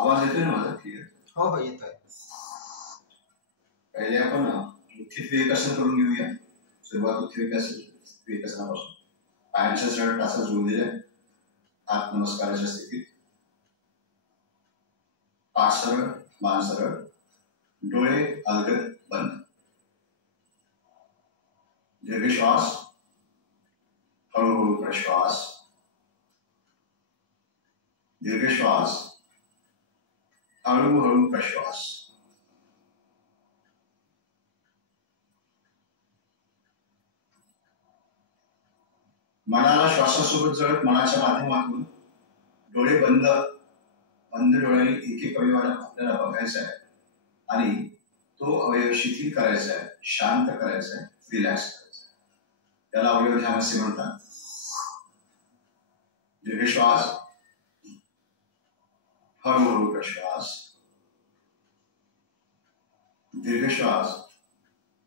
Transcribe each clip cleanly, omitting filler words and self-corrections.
आवाज येतोय ना माझा क्लिअर? हो हो येतोय. पहिले आपण उत्थित विकसन करून घेऊया. सुरुवात उत्थित विकसनापासून. पायांच्या सरळ टाचा जोडलेले, हात नमस्काराच्या स्थितीत, पाठ सरळ, मान सरळ, डोळे अलगद बंद. दीर्घ श्वास, हळूहळू प्रश्वास, दीर्घ श्वास, हळूहळू प्रश्वास. मनाला श्वासासोबत जळत मनाच्या माध्यमातून डोळे बंद डोळ्यांनी एक एक अवयवाला आपल्याला बघायचा आहे आणि तो अवयव शिथिल करायचा आहे, शांत करायचा आहे, रिलॅक्स करायचा आहे. त्याला अवयव ध्यान असे म्हणतात. दीर्घ श्वास, हळूहळू प्रश्वास, दीर्घ श्वास,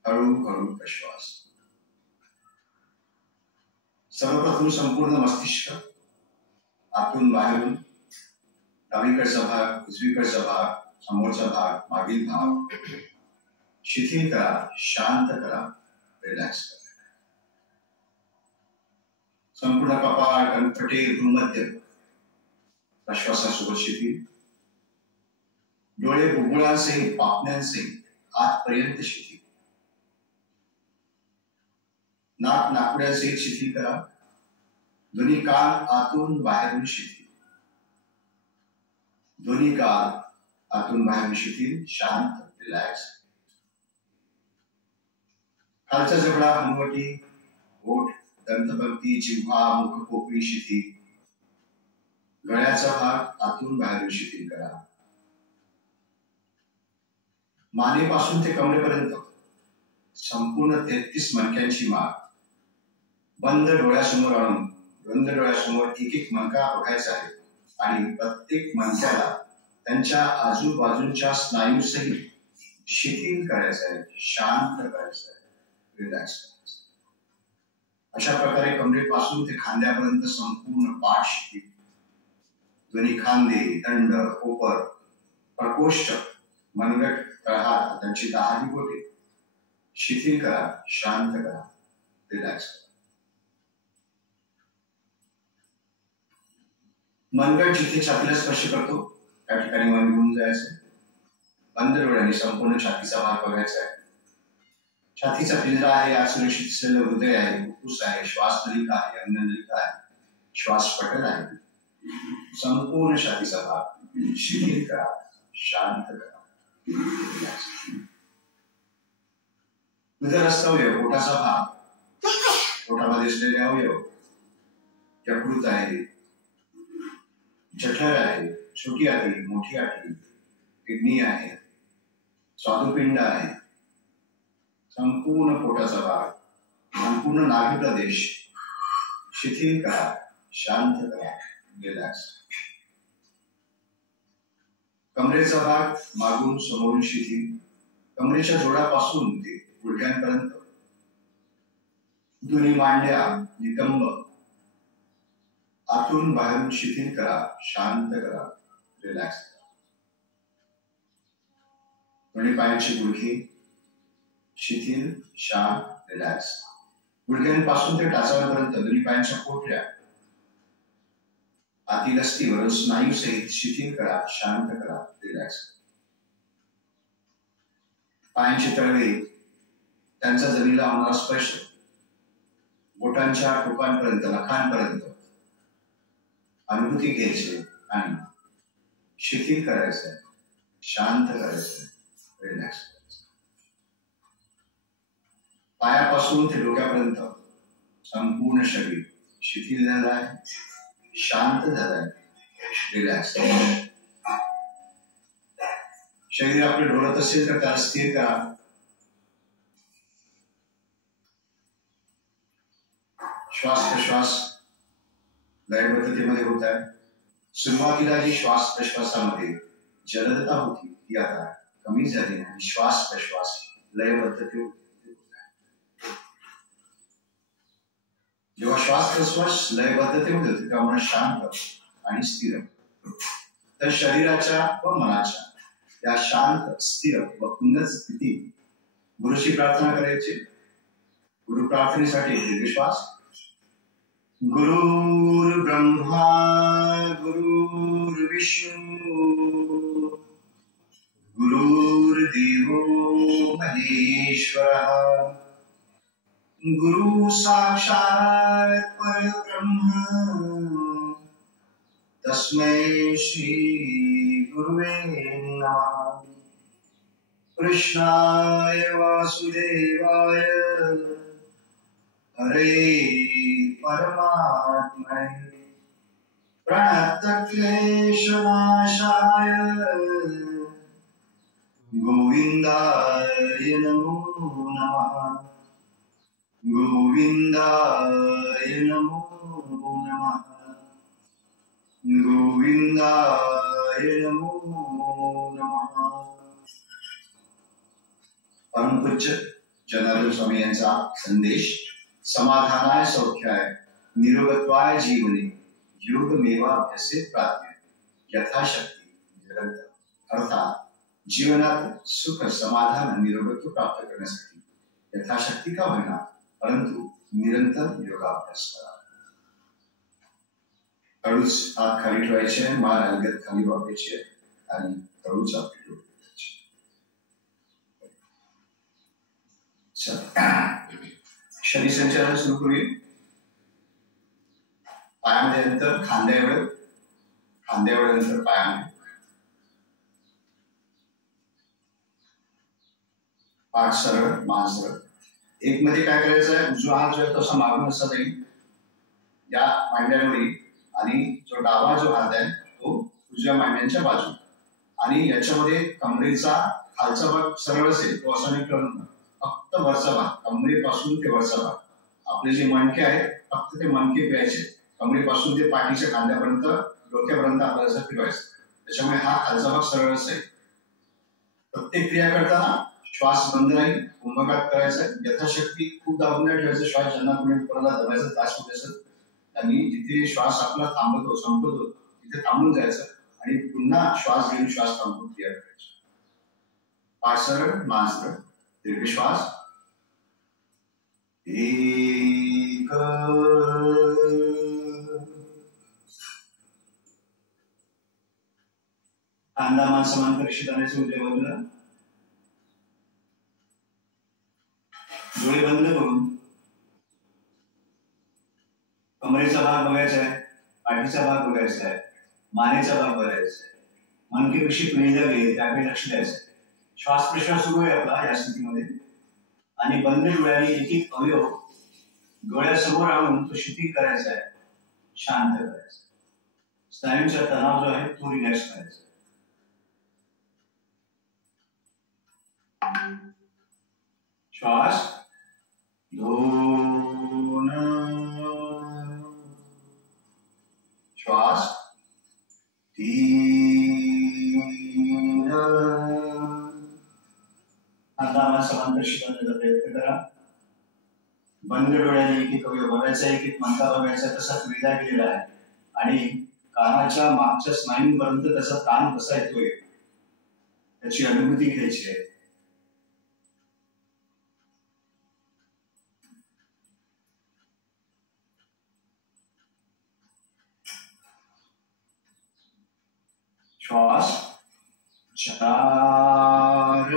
हळूहळू प्रश्वास. सर्वप्रथम संपूर्ण मस्तिष्क आतून बाहेरून डावीकडचा भाग, उजवीकडचा भाग, समोरचा भाग, मागील भाग शिथिल करा, शांत करा, रिलॅक्स करा. संपूर्ण कपाळ, कणफटे, भ्रूमध्य प्रश्वासासोबत शिथिल. डोळे बुबुळांसहित, पापण्यांसहित आतपर्यंत शिथिल. नाक नाकपुड्यासहित शिथिल करा. दोन्ही कान आतून बाहेरून शिथिल. दोन्ही कान आतून बाहेरून शिथिल, शांत, रिलॅक्स. खालचा जबडा, हनुवटी, ओठ, दंतपंक्ती, जिव्हा, मुख, पोकळी शिथिल. गळ्याचा भाग आतून बाहेरून शिथिल करा. मानेपासून ते कमरेपर्यंत संपूर्ण 33 मणक्यांची मान बंद डोळ्यासमोर आणून बंद डोळ्यासमोर एक एक मणका बघायचा आहे आणि प्रत्येक मणक्याला त्यांच्या आजूबाजूच्या स्नायूसहित शिथिल करायचं आहे, शांत करायचं आहे, रिलॅक्स करायचं. अशा प्रकारे कमरेपासून ते खांद्यापर्यंत संपूर्ण पाठ शिथिल. दोन्ही खांदे, दंड, कोपर, प्रकोष्ठ, मनगट, तळहात, त्यांची 10 बोटे शिथिल करा, शांत करा, रिलॅक्स करा. मनगट जिथे छातीला स्पर्श करतो त्या ठिकाणी मन घेऊन जायचं. बंद डोळ्यांनी संपूर्ण छातीचा भाग बघायचा आहे. छातीचा पिंजरा आहे, आत सुरक्षित असलेलं हृदय आहे, फुफ्फुस आहे, श्वास नलिका आहे, अन्ननलिका आहे, श्वास पटल आहे. संपूर्ण छातीचा भाग शिथिल करा, शांत करा, उदरस्थ अवयव, पोटाचा भाग, पोटामध्ये असलेले अवयव यकृत आहे, जठर आहे, छोटी आतडी, मोठी आतडी, किडनी आहे, स्वादुपिंड आहे. संपूर्ण पोटाचा भाग, संपूर्ण नाभी प्रदेश शिथिल करा, शांत करा, रिलॅक्स. कमरेचा भाग मागून समोरून शिथिल. कमरेच्या जोडापासून ते गुडघ्यांपर्यंत दोन्ही मांड्या, नितंब आतून बाहेरून शिथिल करा, शांत करा, रिलॅक्स करा. दोन्ही पायांची गुडघे शिथिल, शांत, रिलॅक्स. गुडघ्यांपासून ते टाचाव्यापर्यंत दोन्ही पायांच्या पोटऱ्या आतील अस्थिवर स्नायू सहित शिथिल करा, शांत करा, रिलॅक्स. पायांचे तळवे, त्यांचा जमिनीला होणारा स्पर्श, बोटांच्या टोकांपर्यंत, नखांपर्यंत अनुभूती घ्यायची आणि शिथिल करायचंय, शांत करायचंय, रिलॅक्स करायचं. पायापासून ते डोक्यापर्यंत संपूर्ण शरीर शिथिल झालंय, शांत झालंय, रिलॅक्स. शरीर आपले ढोळत असेल तर त्याला स्थिर करा. श्वास प्रश्वास लयबद्धतेमध्ये होत आहे. सुरुवातीला जी श्वास प्रश्वासामध्ये जलदता होती ती आता कमी झाली आणि श्वास प्रश्वास लयबद्धते होत आहे. जेव्हा श्वास प्रश्वास लयबद्धतेमध्ये होते तेव्हा मन शांत आणि स्थिर. तर शरीराच्या व मनाच्या या शांत स्थिर व उन्नत स्थिती गुरुची प्रार्थना करायची. गुरु प्रार्थनेसाठी दीर्घश्वास. गुरुर् ब्रह्मा गुरुर्विष्णू गुरुर्देवो महेश्वरः गुरु साक्षात् परब्रह्म तस्मै श्री गुरुवे नमः. कृष्णाय वासुदेवाय हरे परमात्मने प्रणतक्लेशनाशाय गोविन्दाय नमो नमः. गोविन्दाय नमो नमः. गोविन्दाय नमो नमः. परमपूज्य जनार्दन स्वामी यांचा संदेश. समाधानाय सौख्याय निरोगत्वाय जीवने योगमेवाभ्यसे प्राप्य यथाशक्ती निरंतर. अर्थात जीवनात सुख समाधान निरोगत्व प्राप्त करण्यासाठी यथाशक्ती का होईना परंतु निरंतर योगाभ्यास करा. तळूच हात खाली ठेवायचे, मान अलगद खाली वाकायची आणि तळूच आपली डोळे शरीर संचालन सुरू करूया. पायामध्ये अंतर खांद्या एवढं अंतर पायामध्ये. पाठ सरळ, मान सरळ. एक मध्ये काय करायचं आहे, उजवा हात जो आहे तसा मागून असा जाईल या मांड्यांवरील आणि जो डावा जो हात आहे तो उजव्या मांड्यांच्या बाजू आणि याच्यामध्ये कमरेचा खालचा भाग सरळ असेल तो असा नाही करून फक्त वरचा भाग कमरेपासून ते वरचा भाग. आपले जे मणके आहेत फक्त ते मणके प्यायचे. कमरेपासून ते पाठीच्या खांद्यापर्यंत डोक्यापर्यंत आपल्याला असं फिरवायचं. त्याच्यामुळे हा खालचा भाग सरळ असेल. प्रत्येक क्रिया करताना श्वास बंद नाही, कुंभकात करायचा. यथाशक्ती खूप दाबून नाही ठेवायचा श्वास. ज्यांना तुम्ही कोणाला दबायचा त्रास होत असेल आणि जिथे श्वास आपला थांबतो संपतो तिथे थांबून जायचं आणि पुन्हा श्वास घेऊन श्वास थांबवून क्रिया करायची. पाठ सरळ, मान सरळ. दीर्घश्वास. एक खांदा मान समांतर शिराण्याचे उजव्या बाजूला. डोळे बंद करून कमरेचा भाग बघायचा आहे, पाठीचा भाग बघायचा आहे, मानेचा भाग बघायचा आहे. मनके कशी पिळल्या गेली त्याकडे लक्ष द्यायचं. श्वास प्रश्वास सुरू आहे आपला या स्थितीमध्ये आणि बंद डोळ्यांनी एक एक अवयव डोळ्यासमोर आणून तो शिथिल करायचा आहे, शांत करायचा. स्नायूंचा तणाव जो आहे तो रिलॅक्स करायचा. श्वास 2 श्वास 3 अंदामान समांतर शिकवण्याचा प्रयत्न करा. बंद डोळ्याने एक एक अवयव बघायचा, एक एक मणका बघायचा तसा विदा केलेला आहे आणि कानाच्या मागच्या स्नायूंपर्यंत त्याचा ताण कसा येतोय त्याची अनुभूती घ्यायची आहे. श्वास 4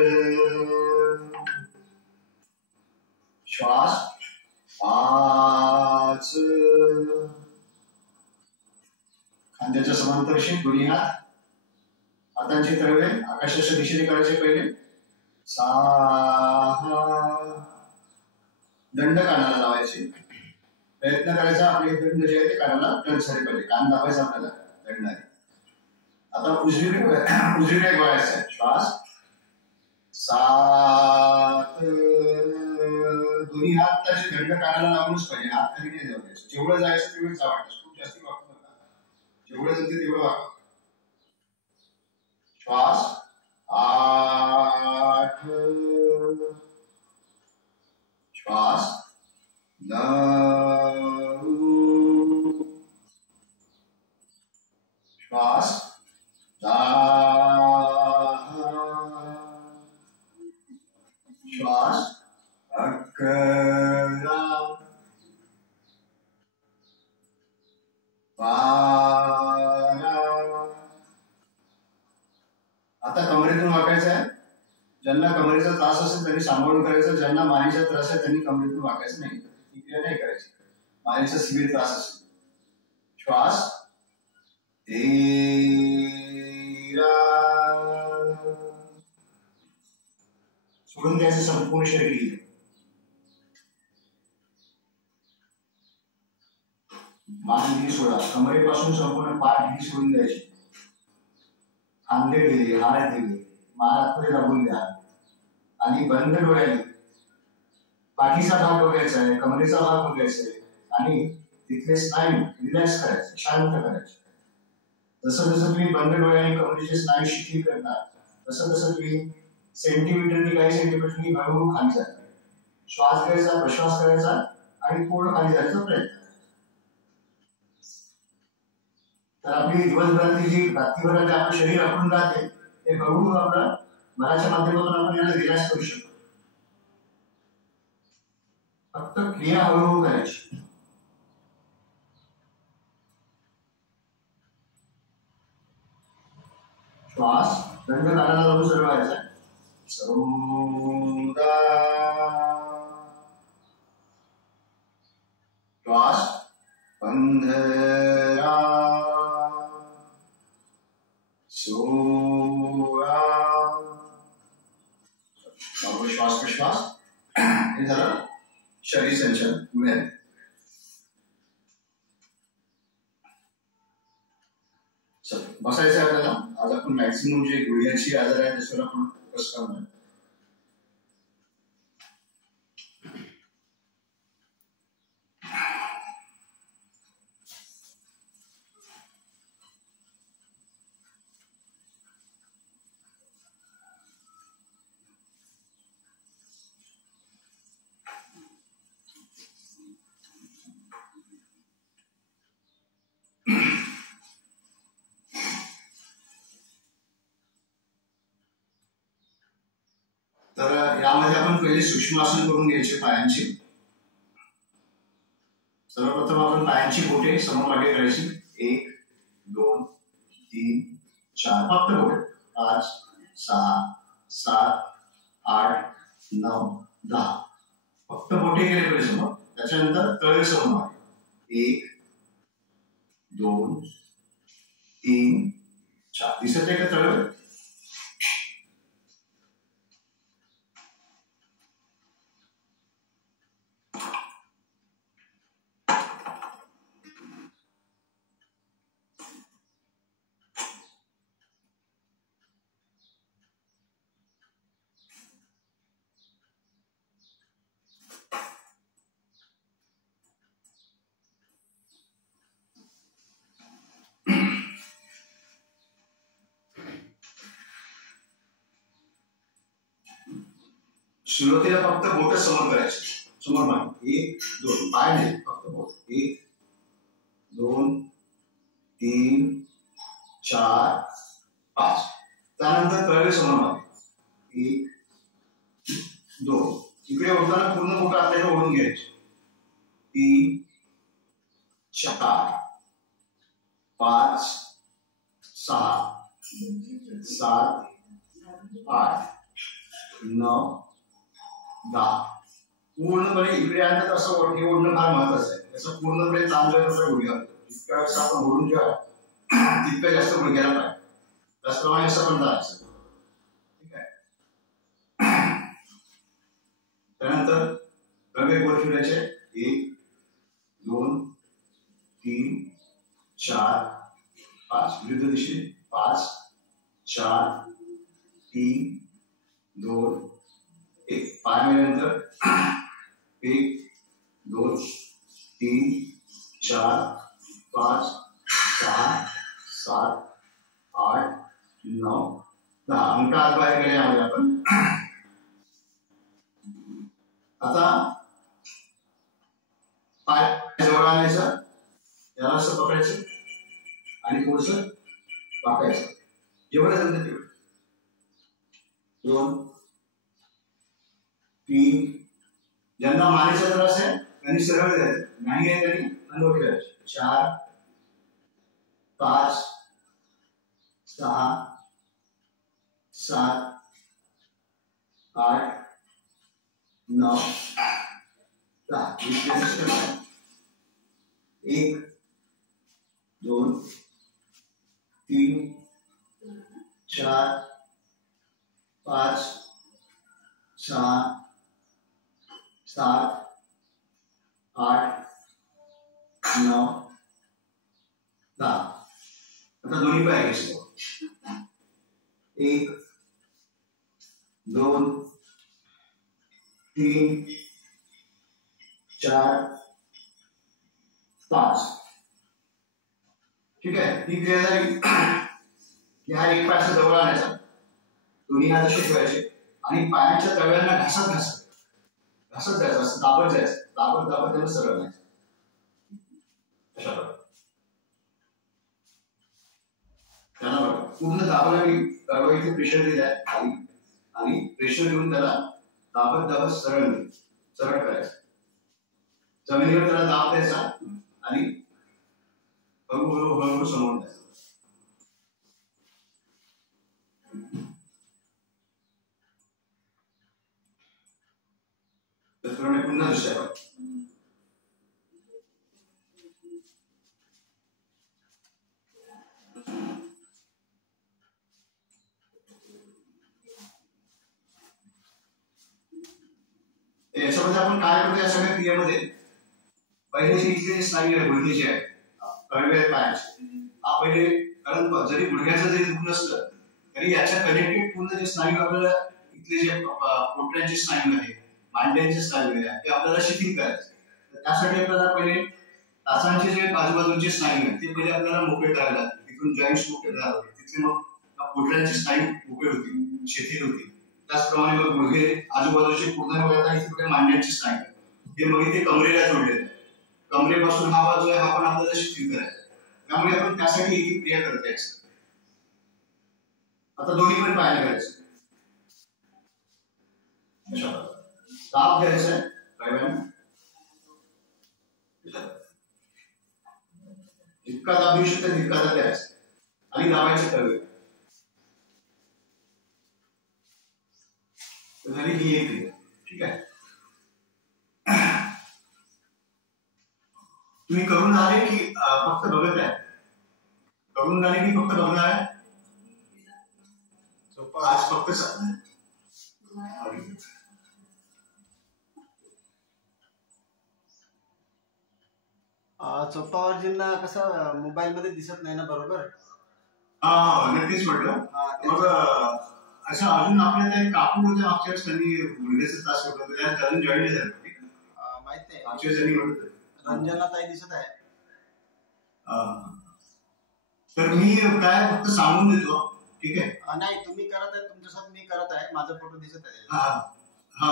श्वास 5 खांद्याच्या समांतर असे दोन्ही हात हातांचे तळवे आकाशाच्या दिशेने करायचे. पहिले 6 दंड कानाला लावायचे. प्रयत्न करायचा आपले दंड जे आहे ते कानाला टच झाले पाहिजे. कान दाबायचा आपल्याला दंडाने. आता उजवीकडे बघायचं आहे. श्वास 7 दोन्ही हात त्याचे दंड कानाला लागूनच पाहिजे. हात खाली नाही जाऊ द्यायचे. जेवढं जायचं तेवढं जावायचं. खूप जास्ती वाकू नका. जेवढं जमते तेवढं वाका. श्वास 8 श्वास 9 श्वास 10 बारा. आता कमरेतून वाकायचं आहे. ज्यांना कमरेचा त्रास असेल त्यांनी सांभाळून करायचं, ज्यांना मानेचा त्रास आहे त्यांनी कमरेतून वाकायचं नाही, ही क्रिया नाही करायची. मानेचा सिव्हिअर त्रास असेल. श्वास 13. सोडून द्यायचं संपूर्ण शरीर. मान ढिली सोडा. कमरेपासून संपूर्ण पाठ ढिली सोडून द्यायची. खांदे ढिले, हात ढिले, मान आतमध्ये दाबून द्या आणि बंद डोळ्याने पाठीचा भाग बघायचा आहे, कमरेचा भाग बघायचा आहे आणि तिथले स्नायू रिलॅक्स करायचे, शांत करायचे. जसं जसं तुम्ही बंद डोळ्याने कमरेचे स्नायू शिथिल करता तसं तसं तुम्ही सेंटीमीटरनी काही सेंटीमीटरनी हळूहळू खाली जाता. श्वास घ्यायचा, प्रश्वास करायचा आणि पूर्ण खाली जायचा प्रयत्न. तर आपली दिवसभरातली जी रात्रीभरात आपलं शरीर आपण राहते ते हळूहळू आपलं मनाच्या माध्यमातून आपण याला रिलॅक्स करू शकतो. फक्त क्रिया हळूहळू करायची. श्वास दंड कानाला लावून सरळ व्हायचा. श्वास 15. 16. श्वास प्रश्वास हे झालं शरीर संचलन. बसायचं आहे आपल्याला. आज आपण मॅक्सिमम जे गुडघ्याची आजार आहे त्याच्यावर आपण फोकस करणार. तर यामध्ये आपण पहिले सूक्ष्मासन करून घ्यायचे पायांची. सर्वप्रथम आपण पायांची बोटे समोर मागे करायची. 1 2 3 4 फक्त बोटे. 5 6 7 8 9 10 फक्त बोटे केले पाहिजे समोर. त्याच्यानंतर तळे समोर मागे. 1 2 3 4 दिसत आहे का तळ? सुरुवातीला फक्त बोट समोर करायची. समोर मागे. 1 2 पाय नाही, फक्त बोट. 1 2 3 4 5. त्यानंतर तळवे समोर मागे. 1 2 इकडे ओढताना पूर्ण बोट आपल्याला ओढून घ्यायची. 3 4 5 6 7 8 9 10. पूर्णपणे इकडे आणतात असं हे ओढणं फार महत्वाचं आहे. त्याचं पूर्णपणे चांगलं तसं गुडघ्यावर. जितक्या वेळेस आपण ओढून घ्या तितकं जास्त गुडघ्याला पाहिजे. त्याचप्रमाणे असं पण जायचं. ठीक आहे. त्यानंतर कमी गोल फिरायचे. 1 2 3 4 5 विरुद्ध दिशेने. 5 4 3 2 1. पाय मिळाल्यानंतर 1 2 3 4 5 6 7 8 9 10 अंक आत बाहेर गेले यामध्ये आपण. आता पाय जवळ आणायचं, याला असं पकडायचं आणि थोडंसं वाकायचं. जेवढं जमतं तेवढं. 2 3 ज्यांना मानेचा त्रास आहे त्यांनी सरळ द्यायचं, नाही आहे त्यांनी हलवट करायची. 4 5 6 7 8 9 10. 1 2 3 4 5 6 7 8 9 10. आता दोन्ही पाय घ्यायचे. 1 2 3 4 5. ठीक आहे. ही क्रिया झाली की हा एक पाय जवळ आणायचा, दोन्ही हात असे ठेवायचे आणि पायाच्या तळव्यांना घासत जायचं, असं दाबत जायचं, दाबत त्याला सरळ आणायचं. अशा प्रकारे त्याला बघा पूर्ण दाबाला मी तळवा इथे प्रेशर दिलाय खाली आणि प्रेशर देऊन त्याला दाबत सरळ करायचं. जमिनीवर त्याला दाब द्यायचा आणि हळूहळू समोर द्यायचं. त्याचप्रमाणे पुन्हा दुसऱ्या याच्यामध्ये आपण काय करतो या सगळ्या क्रियेमध्ये पहिले जे इथले स्नायू आहे गुडघ्याचे आहे, कळवे पायाचे, हा पहिले, कारण जरी गुडघ्याचं जरी दुखत नसलं तरी याच्या कनेक्टेड पूर्ण जे स्नायू आपल्याला इथले जे पोटऱ्यांचे स्नायू आहे, मांड्यांचे स्नायू आहे ते आपल्याला शिथिल करायचे. त्यासाठी आपल्याला पहिले टाचांचे जे आजूबाजूचे स्नायू आहेत ते पहिले आपल्याला मोकळे करायला लागतात. तिथून जॉईंट्स मोकळे करायला लागतात, तिथे मग पोटऱ्यांचे स्नायू मोकळे होतील, शिथिल होतील. त्याचप्रमाणे मग गुडघे आजूबाजूचे पूर्ण वगैरे आणि तिकडे मांड्यांचे स्नायू हे मग इथे कमरेला जोडले. कमरेपासून हा बाजू आहे, हा पण आपल्याला शिथिल करायचा. त्यामुळे आपण त्यासाठी एक क्रिया करत आहे. आता दोन्ही पण पायाने करायचं. दाब द्यायचा आहे पायाने, जितका दाब देऊ शकता तितका दाब द्यायचा आणि दाबायचे कळवे. झाली ही एक क्रिया. ठीक आहे. तुम्ही करून झाले की फक्त बघत आहे? करून झाले की फक्त बघणार आहे? आज फक्त चोप्पावरजींना कसं मोबाईल मध्ये दिसत नाही ना बरोबर. नक्कीच म्हटलं. मग असं अजून आपल्याला एक काकू होत्या मागच्या वेळेस, त्यांनी गुडघ्याचा त्रास होता, त्यात अजून जॉईन नाही झालं माहित नाही. मागच्या वेळेस त्यांनी म्हणत रंजना ताई दिसत आहे. तर मी काय फक्त सांगून देतो. ठीक आहे. नाही तुम्ही करत आहे, तुमच्यासोबत मी करत आहे, माझा फोटो दिसत आहे. हा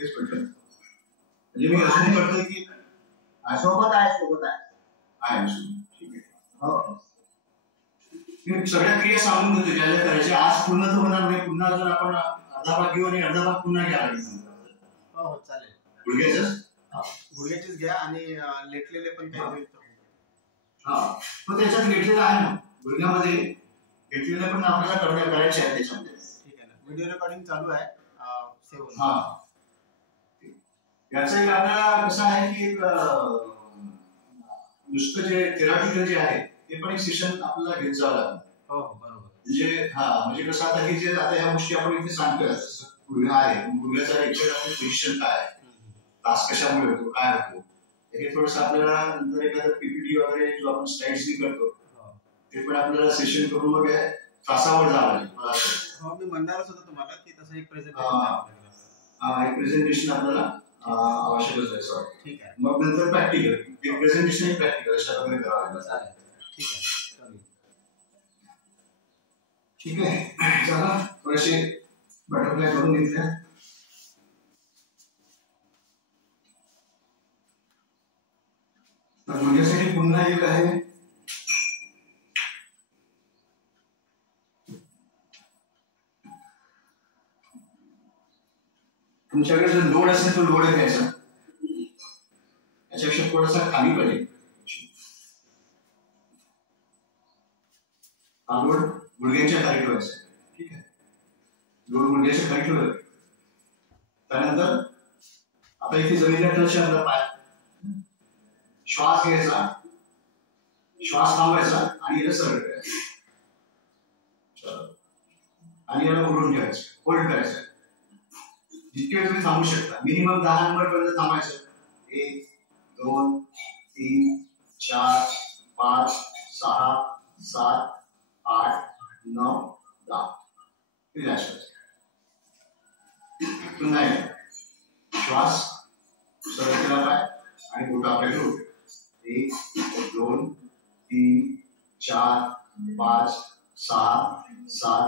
तेच म्हटलं. म्हणजे मी असं करतोय की सोबत आहे. ठीक आहे. हो, मी सगळ्या क्रिया सांगून देतो ज्या ज्या करायच्या. आज पूर्ण तर होणार नाही, पुन्हा जर आपण अर्धा भाग घेऊ आणि अर्धा भाग पुन्हा घ्या. हो चालेल. गुडघ्याचीच घ्या आणि लेटलेले पण काही होईल. पण त्याच्यात लेटलेलं आहे ना गुडघ्यामध्ये, लेटलेले पण आपल्याला करायचे आहे त्याच्यामध्ये. ठीक आहे ना. व्हिडिओ रेकॉर्डिंग चालू आहे. याचं एक आपल्याला कसं आहे की नुसतं जे थेरॉटिकल जे आहे ते पण एक सेशन आपल्याला घेत जावं लागतं. हो बरोबर. म्हणजे कसं आता हे जे आता ह्या गोष्टी आपण इथे सांगतोय, गुडघा आहे, गुडघ्याचा एक्झॅक्ट आपली पोझिशन काय आहे, त्रास कशामुळे होतो, काय होतो, हे थोडस आपल्याला नंतर एखादं पीपीटी वगैरे जो आपण स्लाइड्स करतो ते पण आपल्याला सेशन करून मग तासावर जावं लागेल. मी म्हणणारच होतो तुम्हाला की तसं एक प्रेझेंटेशन आपल्याला आवश्यकच आहे. ठीक आहे. मग नंतर प्रॅक्टिकल, एक प्रेझेंटेशन एक प्रॅक्टिकल अशा प्रकारे करावं लागेल. ठीक आहे. चला थोडेसे बटरफ्लाय करून घेतले. तर माझ्यासाठी पुन्हा एक आहे, तुमच्याकडे जर लोड असेल तो लोड घ्यायचा, याच्यापेक्षा थोडासा खाली पडेल. हा लोड गुडघ्याच्या खाली ठेवायचा आहे. ठीक आहे, लोड गुडघ्याच्या खाली ठेवलं. त्यानंतर आता इथे जमिनीला टच आपला पाय, श्वास घ्यायचा, श्वास थांबवायचा आणि याला सरळ करायचं आणि याला ओढून ठेवायचं, होल्ड करायचं. जितके वेळ तुम्ही थांबू शकता, मिनिमम 10 नंबर पर्यंत थांबायचं. 1 2 3 4 5 6 7 8 9 10. रिलॅक्स करायचं. पुन्हा श्वास सरळ केला पाय आणि बोट आपल्याकडे उठे. 1 2 3 4 5 6 7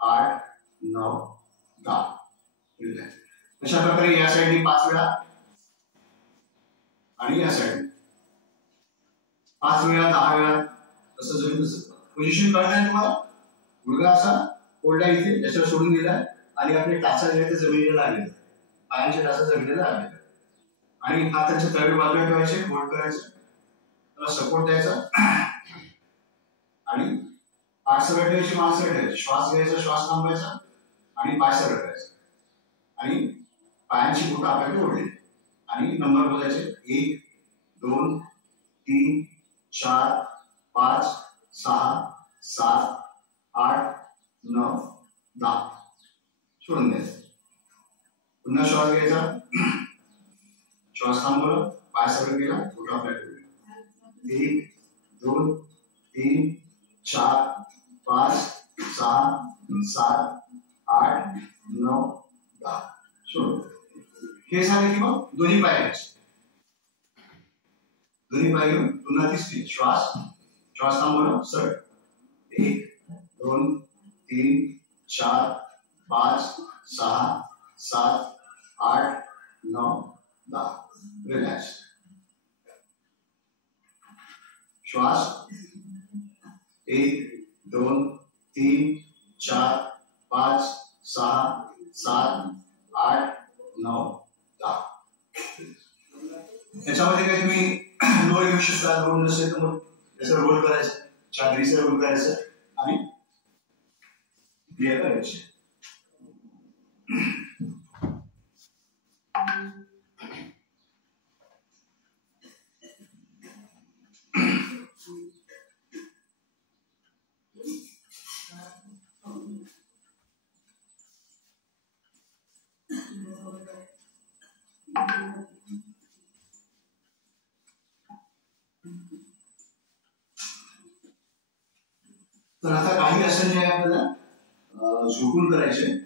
8 9 10. अशा प्रकारे या साईडनी 5 वेळा आणि या साईड 5 वेळा 10 वेळा असं जरूर दिसत. पोझिशन कळत तुम्हाला? गुडघा असा फोल्डा इथे त्याच्यावर सोडून दिलाय आणि आपले टाचा जे आहे ते जमिनीला लागलेले, पायांचे टाचा जमिनीला लागलेले आणि हाताच्या तळवे बाजूला ठेवायचे, होल्ड करायचं, त्याला सपोर्ट द्यायचा आणि पाठ सरळ ठेवायची, मान सरळ ठेवायची, श्वास घ्यायचा, श्वास थांबवायचा आणि पाय सरळ करायचा आणि पायांची बोटं आपल्याकडे ओढली आणि नंबर बोलायचे. 1 2 3 4 5 6 7 8 9 10. सोडून द्यायचं. पुन्हा श्वास घ्यायचा, श्वास थांबवला, पाय सरळ केला, बोटं आपल्याकडे. 1 2 3 4 5 6 7 8 9 10. सोडून. हे झाले की मग दोन्ही पाय घ्यायचे, दोन्ही पाय घेऊन पुन्हा तिसरी श्वास, श्वास थांबवला, सरळ. 1 2 3 4 5 6 7 8 9 10. रिलॅक्स. श्वास 1 2 3 4 5 6 7 8 9 10. त्याच्यामध्ये काही तुम्ही लोड घेऊ शकता, लोड नसेल तर मग त्याचं रोल करायचं, चादरीचं रोल करायचं आणि क्लिअर करायचे. तर आता काही आसन जे आहे आपल्याला झोपून करायचे.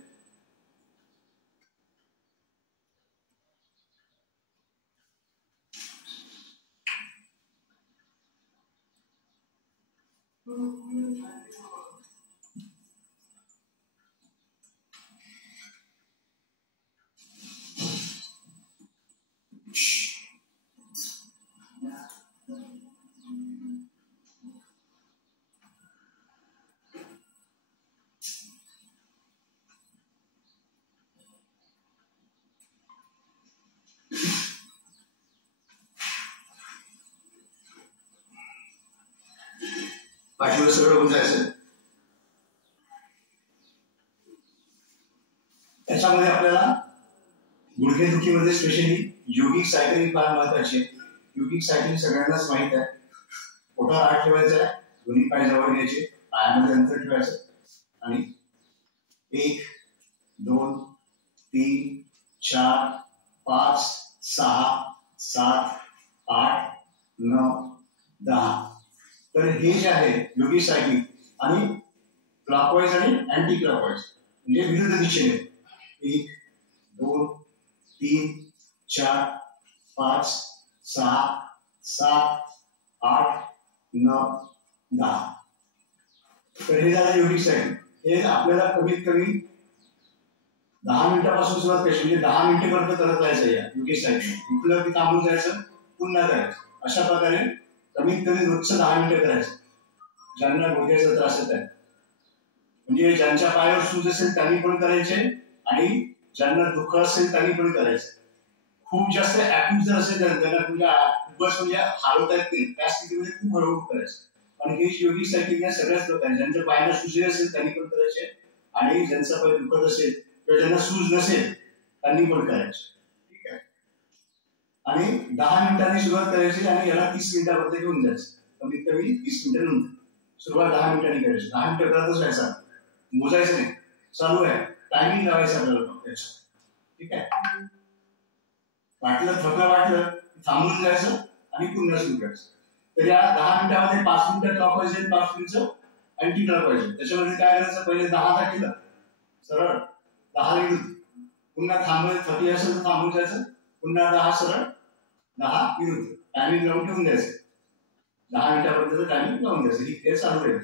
पाठीवर सरळ होऊन जायचं. त्याच्यामध्ये आपल्याला गुडघेदुखीमध्ये स्पेशली योगिक सायकलिंग फार महत्वाची आहे. योगिक सायकलिंग सगळ्यांनाच माहित आहे. पोटावर हात ठेवायचा आहे, दोन्ही पाय जवळ घ्यायचे, पायामध्ये अंतर ठेवायचं आणि 1 2 3 4 5 6 7 8 9 10. तर हे जे आहे योगिक सायकलिंग आणि क्लॉकवाईज आणि अँटी क्लॉकवाईज म्हणजे विरुद्ध दिशेने 1 2 3 4 5 6 7 8 9 10. तर हे झालं योगिक सायकलिंग. हे आपल्याला कमीत कमी 10 मिनिटापासून सुरुवात करायची, म्हणजे 10 मिनिटेपर्यंत करत राहायचं. या योगिक सायकलिंग इकडं की थांबून जायचं, पुन्हा करायचं. अशा प्रकारे कमीत कमी रोजचं 10 मिनिटं करायचं. ज्यांना गुडघ्याचा त्रास येत आहे, म्हणजे ज्यांच्या पायावर सूज असेल त्यांनी पण करायचे आणि ज्यांना दुःख असेल त्यांनी पण करायचं. खूप जास्त ऍक्टिव्ह जर असेल त्यांना म्हणजे खूपच म्हणजे हलवता येत नाही त्या स्थितीमध्ये खूप हळूहळू करायचं. आणि हे योगिक सायकलिंग या सगळ्याच लोकांनी ज्यांच्या पायाला सुजे असेल त्यांनी पण करायचे आणि ज्यांचा पाय दुखत असेल किंवा ज्यांना सूज नसेल त्यांनी पण करायचे. ठीक आहे. आणि 10 मिनिटांनी सुरुवात करायची आणि याला 30 मिनिटापर्यंत घेऊन जायचं. कमीत कमी 30 मिनिटं नंतर सुरुवात 10 मिनिटांनी करायची. 10 मिनिटं करतच राहायचं, मोजायचं नाही, चालू आहे, टायमिंग लावायचं आपल्याला त्याचं. ठीक आहे. वाटलं थकलं वाटलं थांबून जायचं आणि पुन्हा सुरू करायचं. तर या 10 मिनिटामध्ये 5 मिनिटं क्लॉकवाईज 5 मिनिटं अँटी क्लॉकवाईज. त्याच्यामध्ये काय करायचं, पहिले 10 केलं सरळ, 10 विरुद्ध, पुन्हा थांबायचं, थकले असेल तर थांबून जायचं, पुन्हा 10 सरळ, 10 विरुद्ध, टायमिंग लावून ठेवून द्यायचं. 10 मिनिटापर्यंत टायमिंग लावून द्यायचं. ही क्रिया चालू राहील.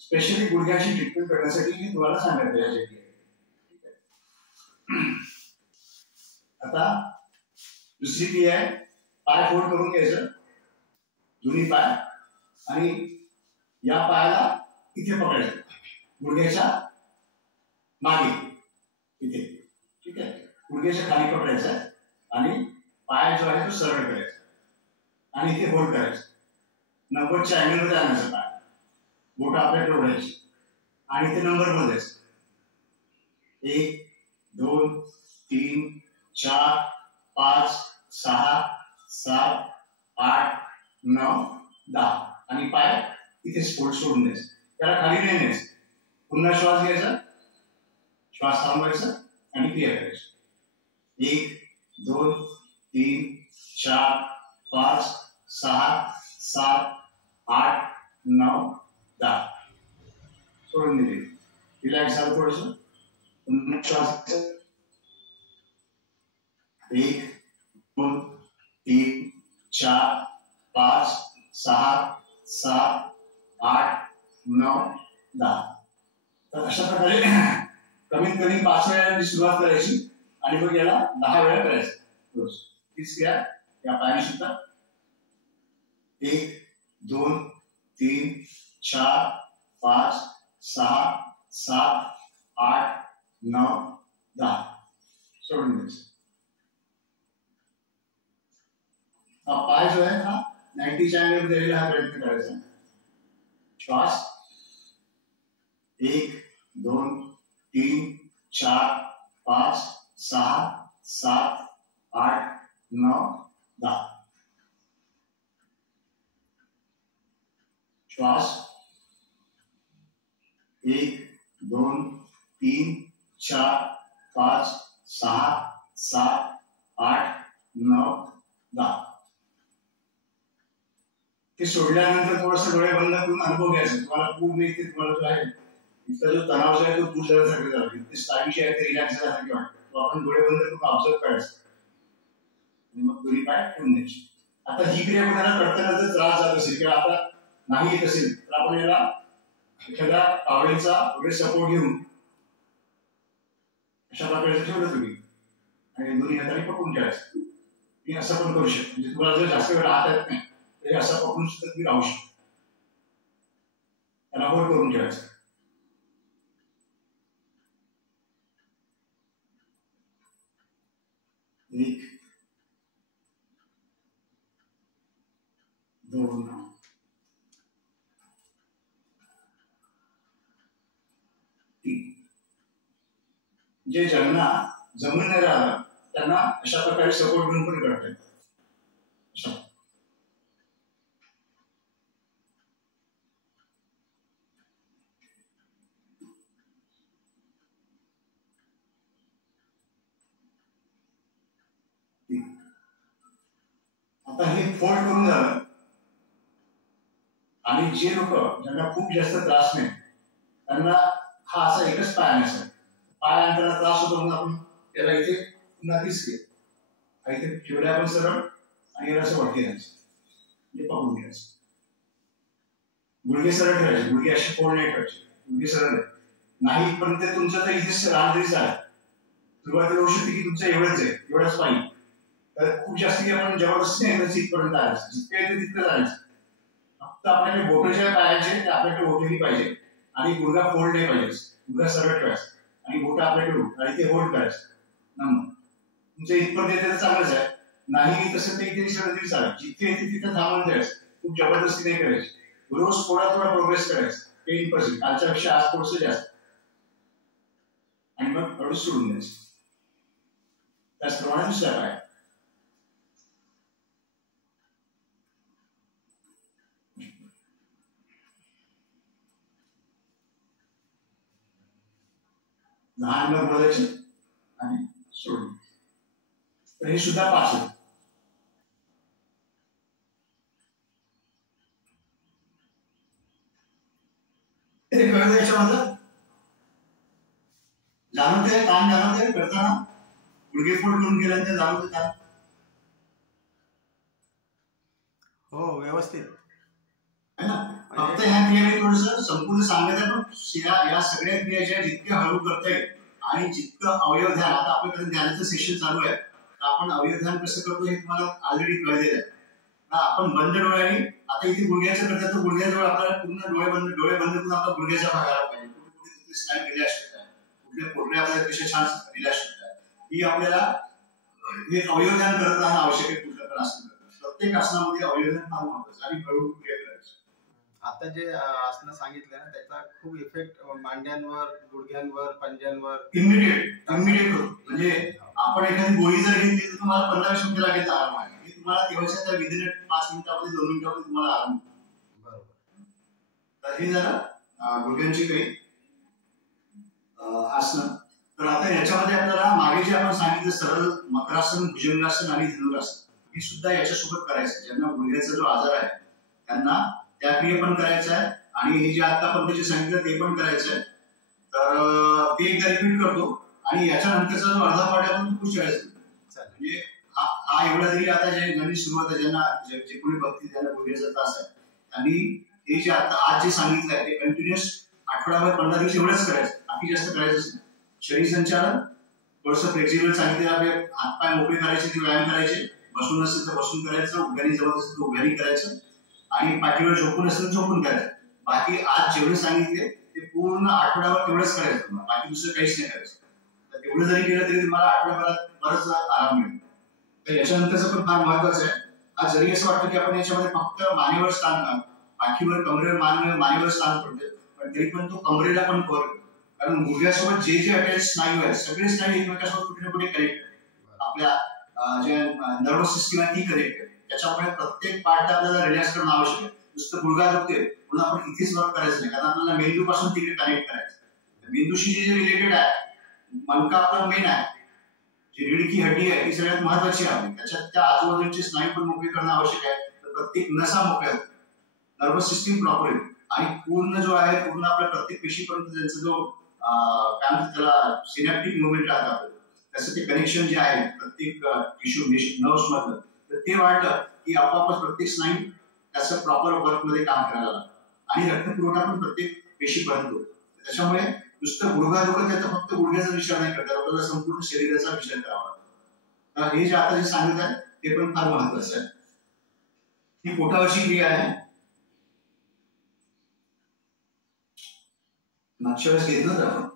स्पेशली गुडघ्याची ट्रीटमेंट करण्यासाठी मी तुम्हाला सांगायचं याची. आता दुसरी क्रिया आहे, पाय फोल्ड करून घ्यायचं, दोन्ही पाय, आणि या पायाला इथे पकडायचं, गुडघ्याच्या मागे इथे. ठीक आहे. गुडघ्याच्या खाली पकडायचं आणि पाय जो आहे तो सरळ करायचा आणि इथे होल्ड करायचं. 90च्या अँगलमध्ये आणायचं पाय, बोट आपल्याकडे ओढायची आणि ते नंबर बदलायचं. 1 2 3 4 5 6 7 8 9 10 आणि पाय इथे सोडून द्यायचं. त्याला खाली नाही न्यायचं. पुन्हा श्वास घ्यायचा, श्वास थांबवायचा आणि क्रिया करायची. 1 2 3 4 5 6 7 8 9 10 सोडून दिले. रिलॅक्स झालं थोडस. पुन्हा श्वास 1 2 3 4 5 6 7 8 9 10. तर अशा प्रकारे कमीत कमी 5 वेळा सुरुवात करायची आणि मग याला 10 वेळा करायचं रोज. तीच क्रिया या पायाने सुद्धा. 1 2 3 4 5 6 7 8 9 10 सोडून द्यायचं. हा पाय जो आहे हा 90च्या अँगलमध्ये द्यायला हा प्रयत्न करायचा. श्वास 1 2 3 4 5 6 7 8 9 10. श्वास 1 2 3 4 5 6 7 8 9 10. ते सोडल्यानंतर थोडस डोळे बंद करून अनुभव घ्यायचा. तुम्हाला पूर्ण इथे तुम्हाला जो आहे इथला जो तणाव जो आहे तो दूर झाल्यासारखं झाला. इथे स्टाईलशी आहे ते रिलॅक्स झाल्यासारखे वाटतं. तो आपण डोळे बंद करून ऑब्झर्व करायचं आणि मग दोन्ही पाय ठेवून द्यायचे. आता ही क्रिया कोणाला करताना जर त्रास झाला असेल किंवा आता नाही येत असेल तर आपण याला एखाद्या टॉवेलचा वगैरे सपोर्ट घेऊन अशा प्रकारे ठेवलं तुम्ही आणि दोन्ही हाताने पकडून ठेवायचं. मी असं पण करू शकतो. म्हणजे तुम्हाला जर जास्त वेळ हात येत नाही तरी असं पकडून सुद्धा तुम्ही राहू शकतो. त्याला होल्ड करून ठेवायचं. 1 2 3. जे ज्यांना जमून नाही राहिलं त्यांना अशा प्रकारे सपोर्ट घेऊन पण करता येतं. आता हे फोल्ड करून झालं आणि जे लोक ज्यांना खूप जास्त त्रास नाही त्यांना हा असा एकच पाय आणायचा. पाय आणताना त्रास होतो म्हणून आपण त्याला इथे पुन्हा दिसते इथे ठेवले आपण सरळ आणि याला असं वरती घ्यायचं म्हणजे पकडून घ्यायचं. गुडघे सरळ ठेवायचे, गुडघे असे फोल्ड नाही ठेवायचे, गुडघे सरळ नाही. पण ते तुमचं तर इथे राहत तरी चालेल. सुरुवातीला होऊ शकते की तुमचं एवढंच आहे, एवढंच पाहिजे. तर खूप जास्ती आपण जबरदस्ती नाही इथपर्यंत आणायचं. जितकं येते तितकं जायचं. फक्त आपल्याकडे बोटं जे पायाचे ते आपल्याकडे ओढलेली पाहिजे आणि गुडघा फोल्ड नाही पाहिजे. गुडघा सरळ ठेवायचा आणि बोटं आपल्याकडे आणि ते होल्ड करायचं. तुमचं इथपर्यंत येते तर चांगलंच आहे. नाही तसं ते इथे सरळ तरी चालेल. जिथे येते तिथं थांबून द्यायचं. खूप जबरदस्ती नाही करायची. रोज थोडा प्रोग्रेस करायचा 10%, कालच्या पेक्षा आज थोडंसं जास्त, आणि मग हळू सोडून द्यायचं. त्याचप्रमाणे दुसऱ्या पाय. लहान वर बोलायचे आणि सोडून. तर हे सुद्धा 5 आहे. ते कळलं याच्यामधलं जाणवते, ताण जाणवते करताना, गुडघे फोड करून गेल्यानंतर जाणवते ताण. हो व्यवस्थित है ना. फक्त ह्या क्रिया मी थोडस संपूर्ण सांगत आहे, पण या सगळ्या क्रिया ज्या जितक्या हळू करता येईल आणि जितकं अवयव ध्यान, आता आपल्याकडे ध्यानाचं सेशन चालू आहे, तर आपण अवयव ध्यान कसं करतो हे तुम्हाला ऑलरेडी कळलेलं आहे. आपण बंद डोळ्याने, आता इथे गुडघ्याचं करतात तर गुडघ्याजवळ आपल्याला पूर्ण डोळे बंद करून आपला गुडघ्याचा भाग आला पाहिजे. कुठे कुठे स्नायू रिलॅक्स होत आहे, कुठल्या पोटऱ्या आपल्याला कशा छान रिलॅक्स होत आहे, ही आपल्याला हे अवयव ध्यान करत राहणं आवश्यक आहे. कुठलं पण आसन करतात, प्रत्येक आसनामध्ये अवयव ध्यान फार महत्वाचं आणि हळू क्रिया करायचं. आता जे आसनं सांगितलं ना त्याचा खूप इफेक्ट मांड्यांवर, गुडघ्यांवर, पंज्यांवर इमिडिएट होतो. म्हणजे आपण एखादी गोळी जर घेतली तर तुम्हाला 15-20 मिनिटं लागेल आराम आहे, हे तुम्हाला तेव्हाच्या त्या विदिन 5 मिनिटामध्ये 2 मिनिटामध्ये तुम्हाला आराम. बरोबर. तर हे जरा गुडघ्यांची काही आसनं. तर आता याच्यामध्ये आपल्याला मागे जे आपण सांगितलं सरळ मकरासन, भुजंगासन आणि धनुरासन, हे सुद्धा याच्यासोबत करायचं. ज्यांना गुडघ्याचा जो आजार आहे त्यांना त्या क्रिया पण करायचं आहे, आणि हे जे आतापर्यंत जे सांगितलं ते पण करायचं आहे. तर ते एकदा रिपीट करतो, आणि याच्यानंतरचा जो अर्धा पाठ आहे तो पुढच्या वेळेस. म्हणजे हा एवढा जरी आता जे नवीन सुरुवात आहे, ज्यांना जे कोणी बघतील ज्यांना गुडघ्याचा त्रास आहे, त्यांनी हे जे आता आज जे सांगितलं आहे ते कंटिन्युअस आठवडाभर 15 दिवस एवढंच करायचं, बाकी जास्त करायचंच नाही. शरीर संचालन थोडंसं फ्लेक्झिबल सांगितलं, आपले हातपाय मोकळे करायचे, ते व्यायाम करायचे, बसून असेल तर बसून करायचं, उभ्याने जमत असेल तर उभ्याने करायचं, आणि पाठीवर झोपून असेल तर झोपून करायचं. बाकी आज जेवढे सांगितले ते पूर्ण आठवड्यावर तेवढंच करायचं तुम्हाला, बाकी दुसरं काहीच नाही करायचं. तर तेवढं जरी केलं तरी तुम्हाला आठवड्याभरात बरंच आराम मिळेल. तर याच्यानंतरचं पण फार महत्वाचं आहे. आज जरी असं वाटतं की आपण याच्यामध्ये फक्त मानेवर स्थान, पाठीवर, कमरेवर, मानेवर स्थान पडते, पण तरी पण तो कमरेला पण कव्हर करतो. कारण गुडघ्यासोबत जे जे अटॅच स्नायू आहेत सगळे स्नायू एकमेकांसोबत कुठे ना कुठे कनेक्ट आहे. आपल्या जे नर्वस सिस्टीम आहे ती कनेक्ट आहे. त्याच्यामुळे प्रत्येक पार्ट आपल्याला रिलॅक्स करणं आवश्यक आहे. नुसतं गुडघा दुखते म्हणून आपण इथेच वर्क करायचं नाही, कारण आपल्याला मेंदूपासून तिकडे कनेक्ट करायचं. मेंदूशी जे रिलेटेड आहे, मनका आपला मेन आहे, जी रीढ की हड्डी आहे ती सगळ्यात महत्वाची आहे. त्याच्यात त्या आजूबाजूचे स्नायू पण मोकळे करणं आवश्यक आहे. तर प्रत्येक नसा मोकळ्या होतात, नर्वस सिस्टीम प्रॉपर आहे, आणि पूर्ण जो आहे पूर्ण आपल्या प्रत्येक पेशीपर्यंत त्यांचा जो काय म्हणतात त्याला सिनॅप्टिक मुवमेंट राहतात, त्याचं ते कनेक्शन जे आहे प्रत्येक टिश्यू नर्व्स मधलं, तर ते वाढलं की आपोआपच प्रत्येक स्नायू त्याचं प्रॉपर वर्क मध्ये काम करायला लागतं, आणि रक्तपुरवठा पण प्रत्येक पेशीपर्यंत होतो. त्याच्यामुळे नुसतं गुडघा दुखत आहे तर फक्त गुडघ्याचा विचार नाही करता, आपल्याला संपूर्ण शरीराचा विचार करावा लागतो. तर हे जे आता जे सांगत आहे ते पण फार महत्वाचं आहे. ही पोटावरची क्रिया आहे. मागच्या वेळेस घेतलं तर आपण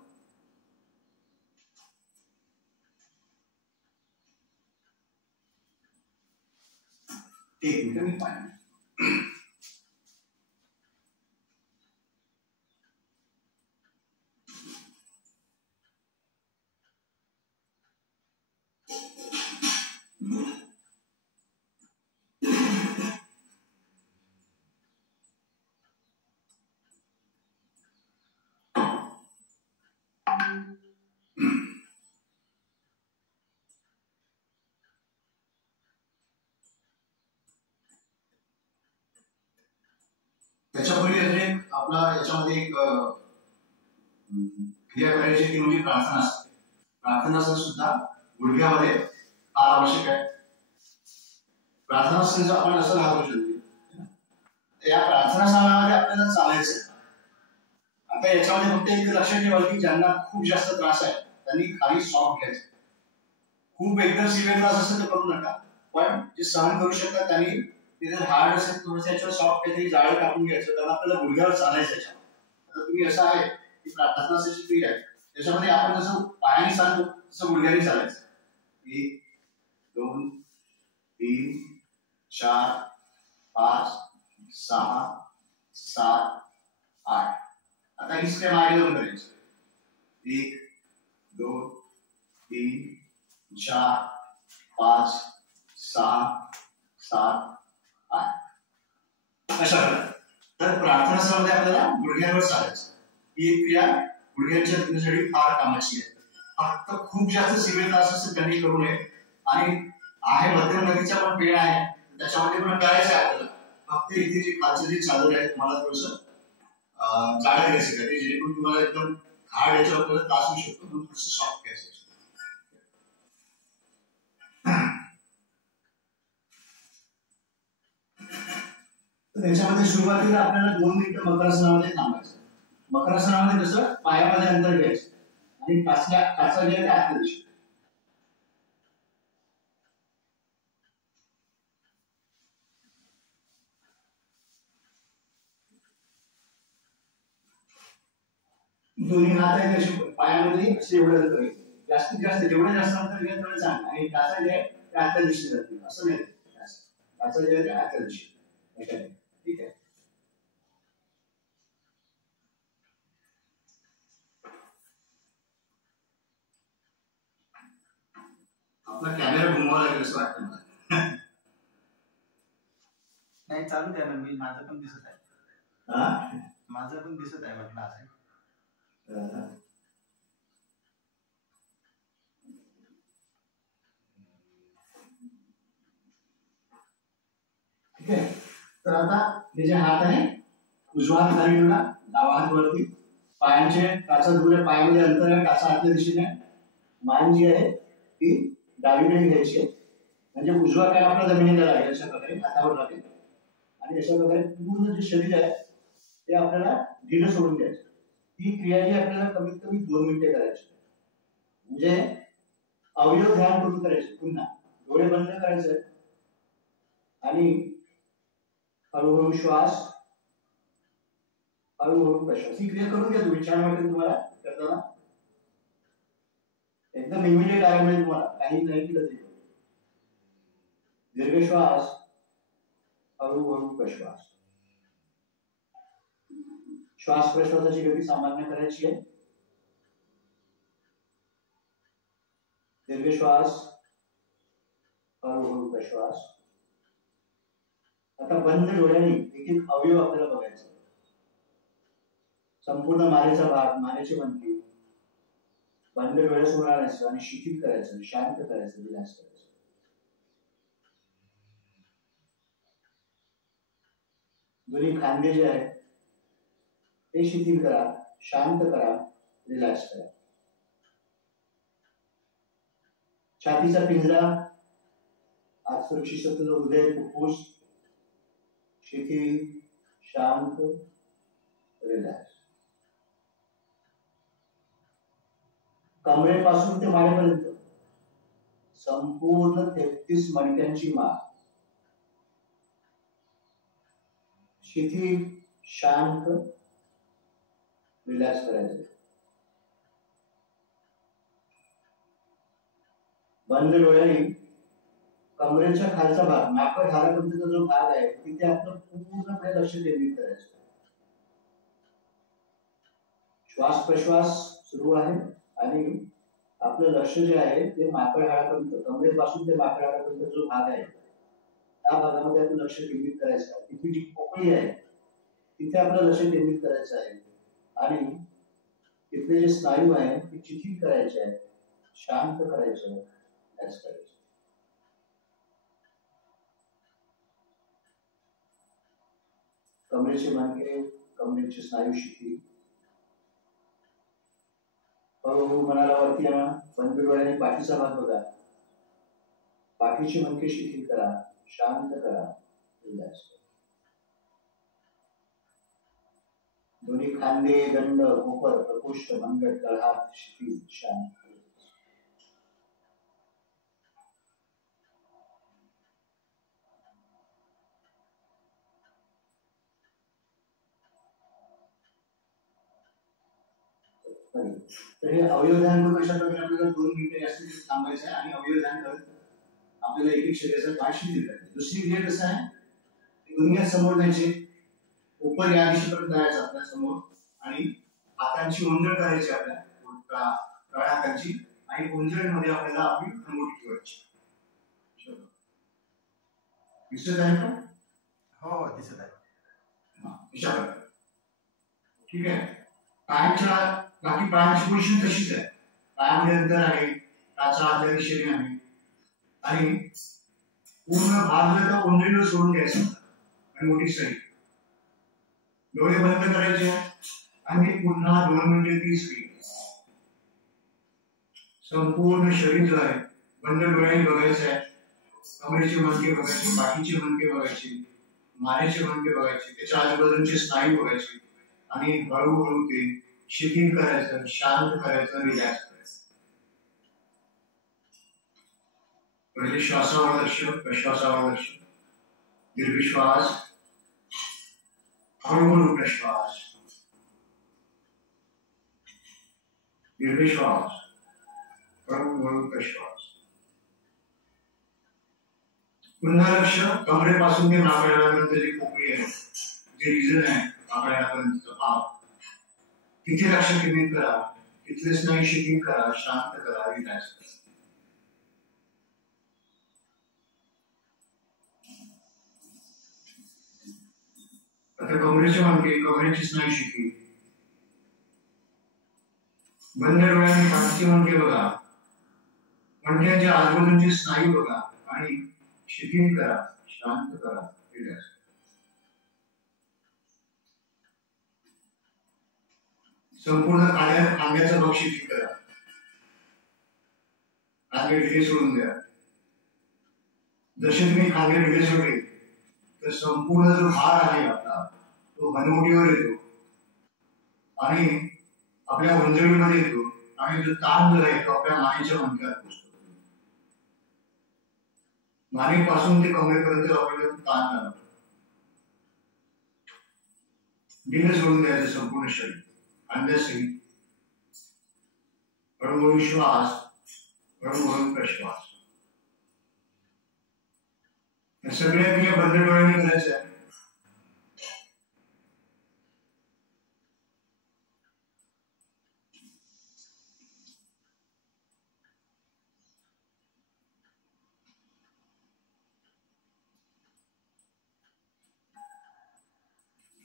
एक मिनिट मी पाहिजे. त्याच्यापूर्वी अजून आपला याच्यामध्ये एक क्रिया करायची ती म्हणजे प्रार्थना असते. प्रार्थनासन सुद्धा गुडघ्यामध्ये फार आवश्यक आहे. प्रार्थनासन आपण असं घालू शकतो. या प्रार्थनासनामध्ये आपल्याला चालायचं. आता याच्यामध्ये फक्त एक लक्षात ठेवा की ज्यांना खूप जास्त त्रास आहे त्यांनी खाली सॉफ्ट घ्यायचं. खूप एकदम सिव्हिअर त्रास असेल तर करू नका, पण जे सहन करू शकतात त्यांनी, ते जर हार्ड असेल थोडंसं याच्यावर सॉफ्ट काहीतरी जाळं टाकून घ्यायचं, कारण आपल्याला गुडघ्यावर चालायचं याच्यावर. आता तुम्ही असं आहे की प्रार्थनासनाची क्रिया आहे, त्याच्यामध्ये आपण जसं पायाने चालतो तसं गुडघ्याने चालायचं. 1 2 3 4 5 6 7 8. आता ही स्टेप मागे जाऊन करायची. 1 2 3 4 5 6 7 8. अशा प्रकारे. तर प्रार्थनासनामध्ये आपल्याला गुडघ्यांवर चालायचं. ही एक क्रिया गुडघ्यांच्या दुखण्यासाठी फार कामाची आहे. फक्त खूप जास्त सिव्हिअर त्रास असेल त्यांनी करू नये. आणि आहे मध्यम गतीच्या पण पेढ्या आहे त्याच्यामध्ये पण करायचं आहे आपल्याला. फक्त इथे जी खालचं जी चादर आहे तुम्हाला थोडस जाड घ्यायचं आहे जेणेकरून तुम्हाला एकदम हार्ड याच्यावर आपल्याला त्रास होऊ शकतो म्हणून थोडस सॉफ्ट घ्यायचं. त्याच्यामध्ये सुरुवातीला आपल्याला 2 मिनिटं मकरासनामध्ये थांबायचं. मकरासनामध्ये कसं पायामध्ये अंतर घ्यायचं आणि काचा घ्यायला आतल्या दिशेने. दोन्ही हात आहेत असे पायामध्ये असे एवढं अंतर घ्यायचं. जास्तीत जास्त जेवढे जास्त अंतर घ्याल तेवढं चांगलं. आणि काचा जे आहे ते आतल्या दिशेने जातील असं नाही. काचा जे आहे ते आतल्या दिशेने. ठीक आहे. आपला कॅमेरा घुमवावा लागेल असं वाटतं मला. नाही चालू द्या ना. मी माझं पण दिसत आहे. माझं पण दिसत आहे म्हटलं असं. ठीक आहे. तर आता हे जे हात आहे उजवा हात खाली ठेवला, डावा हात वरती. पायांचे काचा दूर पायामध्ये अंतर आहे, काचा आतल्या दिशेने. मान जी आहे ती डावीकडे घ्यायची आहे म्हणजे उजवा पाय आपला जमिनीला लागेल अशा प्रकारे हातावर लागेल. आणि अशा प्रकारे पूर्ण जे शरीर आहे ते आपल्याला ढिलं सोडून द्यायचं. ही क्रिया जी आपल्याला कमीत कमी 2 मिनिटे करायची. म्हणजे अवयव ध्यान करून करायचे. पुन्हा डोळे बंद करायचे आणि हळूहळू श्वास, हळूहळू प्रश्वास. ही क्रिया करून घ्या तुम्ही. छान वाटेल तुम्हाला करताना. एकदम इमिडिएट आराम मिळेल तुम्हाला. काही नाही केलं तरी. दीर्घ श्वास, हळूहळू प्रश्वास. श्वास प्रश्वासाची गती सामान्य करायची आहे. दीर्घ श्वास, हळूहळू प्रश्वास. आता बंद डोळ्यांनी एक एक अवयव आपल्याला बघायचा. संपूर्ण मानेचा भाग, मानेची मणकी बंद डोळ्यासमोर आणायचं आणि शिथिल करायचं, शांत करायचं, रिलॅक्स करायचं. दोन्ही खांदे जे आहेत ते शिथिल करा, शांत करा, रिलॅक्स करा. छातीचा पिंजरा, आज सुरक्षित हृदय, फुफ्फुस शिथिल, शांत, रिलॅक्स. कमरेपासून ते मानेपर्यंत संपूर्ण 33 मणक्यांची माळ शिथिल, शांत, रिलॅक्स करायचं. बंद डोळ्यांनी कमरेच्या खालचा भाग, नाकड हाडापर्यंतचा जो भाग आहे तिथे आपलं पूर्णपणे लक्ष केंद्रित करायचं. श्वास प्रश्वास सुरू आहे आणि आपलं लक्ष जे आहे ते माकड हाडापर्यंत, कमरेपासून ते माकड हाडापर्यंत जो भाग आहे त्या भागामध्ये आपलं लक्ष केंद्रित करायचं आहे. तिथे जी पोकळी आहे तिथे आपलं लक्ष केंद्रित करायचं आहे आणि तिथले जे स्नायू आहे ते शिथिल करायचे आहे, शांत करायचं, रिलॅक्स करायचं. कमरेचे मणके, कमरेचे स्नायू शिथिल. हळूहळू मनाला वरती आणा. बंद डोळ्यांनी पाठीचा भाग बघा. पाठीचे मणके शिथिल करा, शांत करा, रिलॅक्स करा. दोन्ही खांदे, दंड, कोपर, प्रकोष्ठ, मनगट, तळहात शिथिल, शांत. तर हे अवयव ध्यान करून अशा प्रकारे आपल्याला 2 मिनिटं जास्तीत थांबायचं आहे आणि अवयव ध्यान करत आपल्याला एक एक शरीराचा पाय शिथिल करायचा. दुसरी क्रिया कसं आहे, गुडघे समोर न्यायचे, उपर या दिशेपर्यंत जायचं आपल्या समोर आणि हातांची उंजळ करायची आपल्या तळ्या हातांची आणि उंजळीमध्ये आपल्याला आपली अंगुठी ठेवायची. दिसत आहे का? हो दिसत आहे. ठीक आहे. पायाच्या बाकी पायाची पोझिशन तशीच आहे. पायामध्ये अंतर आहे, टाचा आतल्या दिशेने आहे आणि पूर्ण भाग जर उंजळीवर सोडून द्यायचा आणि मोठी सही. डोळे बंद करायचे आणि पुन्हा 2 मिनिटे 30 सेकंद संपूर्ण शरीर जो आहे बंद डोळ्यांनी बघायचं आहे. कमरेचे मणके बघायचे, पाठीचे मणके बघायचे, मानेचे मणके बघायचे, त्याच्या आजूबाजूचे स्नायू बघायचे आणि हळूहळू ते शिथिल करायचं, शांत करायचं, रिलॅक्स करायचं. पहिले श्वासावर लक्ष, प्रश्वासावर लक्ष. दीर्घ श्वास, हळूहळू प्रश्वास, दीर्घ श्वास, हळूहळू प्रश्वास. पुन्हा लक्ष कमरेपासून ते नाकापर्यंत जी पोकळी आहे, जे रिजन आहे नाकापर्यंतचा भाग, तिथे लक्ष केंद्रित करा. तिथले स्नायू शिथिल करा, शांत करा, रिलॅक्स करा. आता कमरेचे मणके, कमरेचे स्नायू शिथिल. बंद डोळ्यांनी पाठीचे मणके बघा, मणक्याच्या आजूबाजूचे स्नायू बघा आणि शिथिल करा, शांत करा, रिलॅक्स करा. संपूर्ण खांद्याचा भाग शिथिल करा. खांदे ढिले सोडून द्या. जसे तुम्ही खांदे ढिले सोडले तर संपूर्ण जो भार आहे आपला तो हनुवटीवर येतो आणि आपल्या उंजळीमध्ये येतो आणि जो ताण जो आहे तो आपल्या मानेच्या मणक्यात पोचतो. मानेपासून ते कमरेपर्यंत आपल्याला ताण जाणवतो. ढिले सोडून द्यायचं संपूर्ण शरीर. अंडरसही हळूहळू श्वास, हळूहळू प्रश्वास. या सगळ्या क्रिया बंद डोळ्यांनी करायच्या आहे.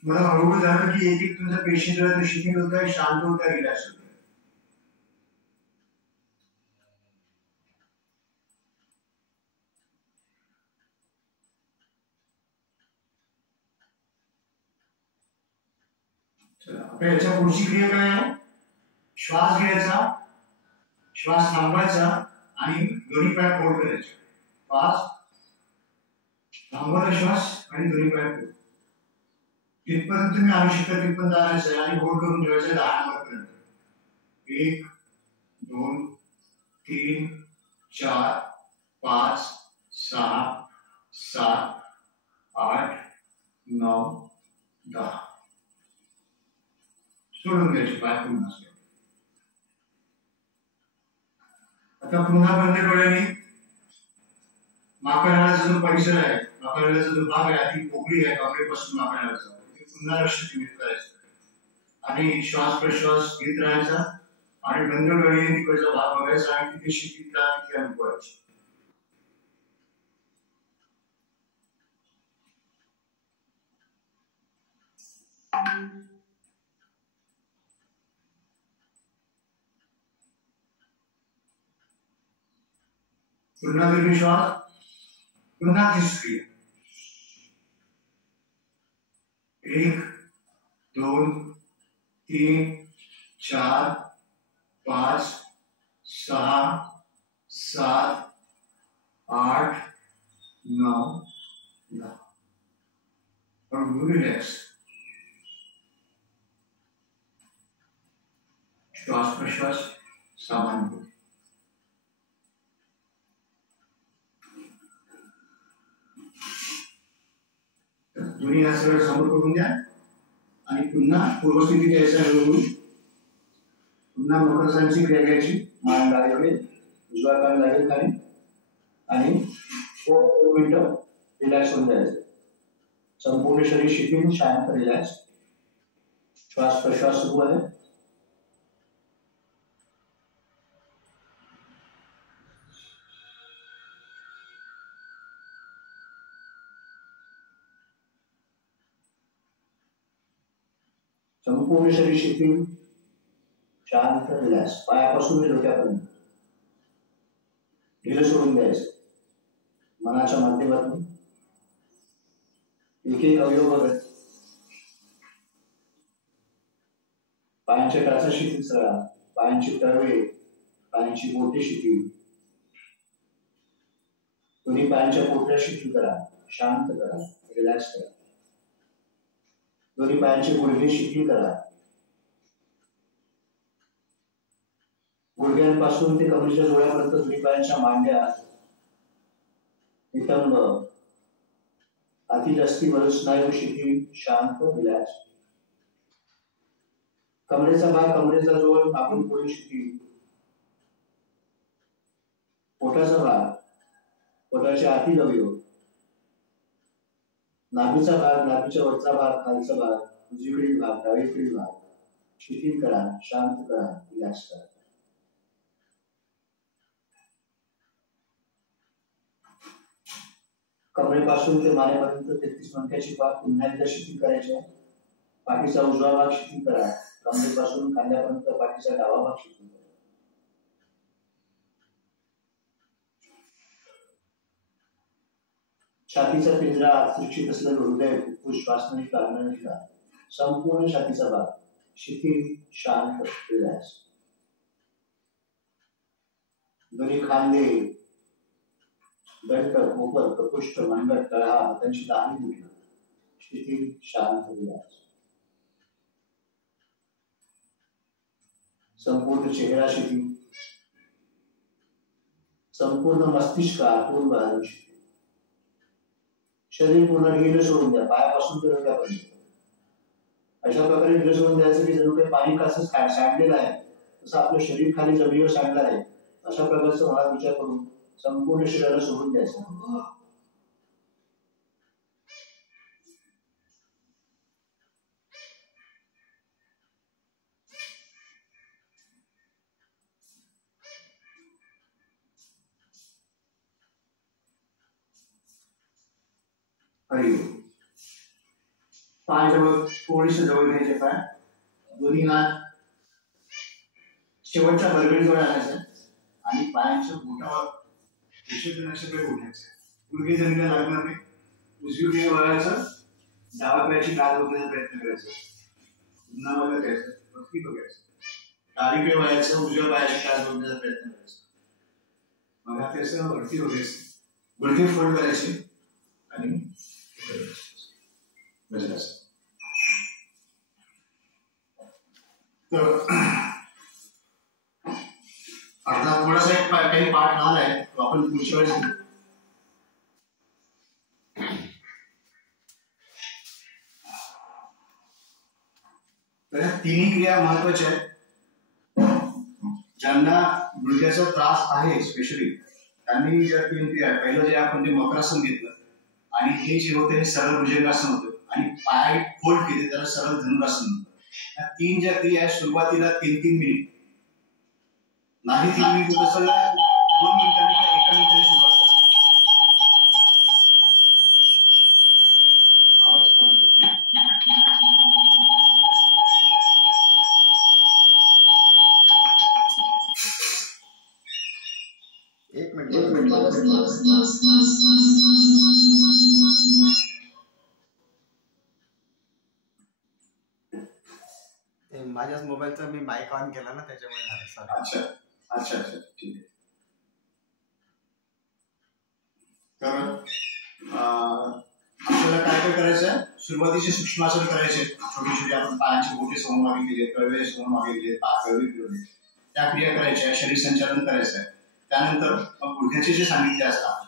मला हळूहळू झालं की एक एक तुमचा पेशंट शिथिल होत आहे, शांत होत आहे, रिलॅक्स होत आहे. चला याच्या पुढची क्रिया काय आहे? श्वास घ्यायचा, श्वास थांबवायचा आणि दोन्ही पाय फोल्ड करायचे. श्वास थांबवायचा, श्वास आणि दोन्ही पाय फोल्ड. तिथपर्यंत तुम्ही आणू शकता, तिथपर्यंत आणायचं आणि होल्ड करून ठेवायचं 10 नंबरपर्यंत. 1 2 3 4 5 6 7 8 9 10. सोडून द्यायचे पाय पूर्ण असले. आता पुन्हा बंद डोळ्यांनी माकडाचा जो परिसर आहे, माकडाचा जो भाग आहे, ती पोकळी आहे कमरेपासून माकडाचा, ते पुन्हा लक्ष केंद्रित करायचं आणि श्वास प्रश्वास घेत राहायचा आणि बंद डोळ्यांनी तिकडचा भाग बघायचा आणि तिथे शिथिलता तिथे अनुभवायची. पुन्हा दीर्घ श्वास, पुन्हा तिसरी 1 2 3 4 5 6 7 8 9 10. और रिलॅक्स. श्वास प्रश्वास सामान्य. दोन्ही हात सरळ समोर करून द्या आणि पुन्हा पूर्वस्थितीत यायचं आहे. हळूहळू पुन्हा मकरासनाची क्रिया घ्यायची. मान डावीकडे, उजवा कान लागेल खाली आणि 4 मिनिटं रिलॅक्स होऊन जायचं. संपूर्ण शरीर शिथिल, शांत, रिलॅक्स. श्वास प्रश्वास सुरू आहे. संपूर्ण शरीर शिथिल, शांत, रिलॅक्स. पायापासून डोक्यापर्यंत ढिलं सोडून द्यायचं. मनाच्या माध्यमातून एक एक अवयव बघत. पायांच्या टाचा शिथिल करा, पायांची तळवे, पायांची बोटे शिथिल. दोन्ही पायांच्या पोटऱ्या शिथिल करा, शांत करा, रिलॅक्स करा. दोन्ही पायांचे गुडघे शिथिल करा. गुडघ्यांपासून ते कमरेच्या जोड्यापर्यंत दोन्ही पायांच्या मांड्या, नितंब, अति अस्थिमज्जा स्नायू शिथिल, शांत, रिलॅक्स. कमरेचा भाग, कमरेचा जोड, आपण पोळी शिथिल. पोटाचा भाग, पोटाचे आतील अवयव, नाभीचा भाग, नाभीच्या वरचा भाग, खालचा भाग, उजवीकडील भाग, डावीकडील भाग शिथिल करा, शांत करा, रिलॅक्स करा. कमरेपासून ते मानेपर्यंत 33 मणक्याची पाठ पुन्हा एकदा शिथिल करायची आहे. पाठीचा उजवा भाग शिथिल करा. कमरेपासून खांद्यापर्यंत पाठीचा डावा भाग शिथिल करा. छातीचा पिंजरा, सुरक्षित असलेलं हृदय, फुफ्फुस, श्वासनलिका, अन्ननलिका, संपूर्ण छातीचा भाग शिथिल, शांत, रिलॅक्स. दोन्ही खांदे, दंड, कोपर, ककुष्ठ, मनगट, तळहा, हातांची दाढी दुखणं शिथिल, शांत, रिलॅक्स. संपूर्ण चेहरा शिथिल. संपूर्ण मस्तिष्क आतून बाहेरून शिथिल. शरीर पूर्ण ढिलं सोडून द्या, पायापासून ते डोक्यापर्यंत. अशा प्रकारे ढिलं सोडून द्यायचं की जणू काही पाणी कसं सांडलेलं आहे तसं आपलं शरीर खाली जमिनीवर सांडलं आहे. अशा प्रकारचा मला विचार करून संपूर्ण शरीराला सोडून द्यायचं. पाय जवळ थोडीशी जवळ घ्यायचे. पाय दोन्ही हात शेवटच्या बरगडीजवळ आणायचं आणि पायांच्या बोटावर विशेषणाच्याकडे उठायचं. गुडघे जमिनीला लागणार नाही. उजवीकडे वळायचं, डाव्या पायाची काल बघण्याचा प्रयत्न करायचा. पुन्हा बघायचं, वरती बघायचं. डावीकडे वळायचं, उजव्या पायाची काल बघण्याचा प्रयत्न करायचा. मग ते असं वरती बघायचं, गुडघे फोल्ड करायचे आणि तर अर्धा थोडासा एक काही पाठ राहिलाय तो आपण पुढच्या वेळेस घेऊ. तर या तिन्ही क्रिया महत्वाच्या आहेत. ज्यांना गुडघ्याचा त्रास आहे स्पेशली त्यांनी ज्या 3 क्रिया, पहिलं जे आपण ते मकरासन घेतलं आणि हे जे होते हे सरळ भुजंगासन होतं आणि पाय फोल्ड केले त्याला सरळ धनुरासन होतं. या 3 ज्या क्रिया सुरुवातीला 3-3 मिनिट, नाही 3 मिनिट होत असेल 2 मिनिटांनी किंवा 1 मिनिटांनी सुरुवात करा. एक मिनिट. माझ्याच मोबाईलचा मी माईक ऑन केला ना त्याच्यामुळे झालं. अच्छा अच्छा अच्छा ठीक आहे. तर आपल्याला काय काय करायचं आहे, सुरुवातीचे सूक्ष्मासन करायचे. छोटे छोटे आपण पायांचे बोटे समोर मागे केले, कळवे समोर मागे केले, कळवे फिरवले, त्या क्रिया करायच्या. शरीर संचालन करायचं आहे. त्यानंतर गुडघ्याचे जे सांगितले असतात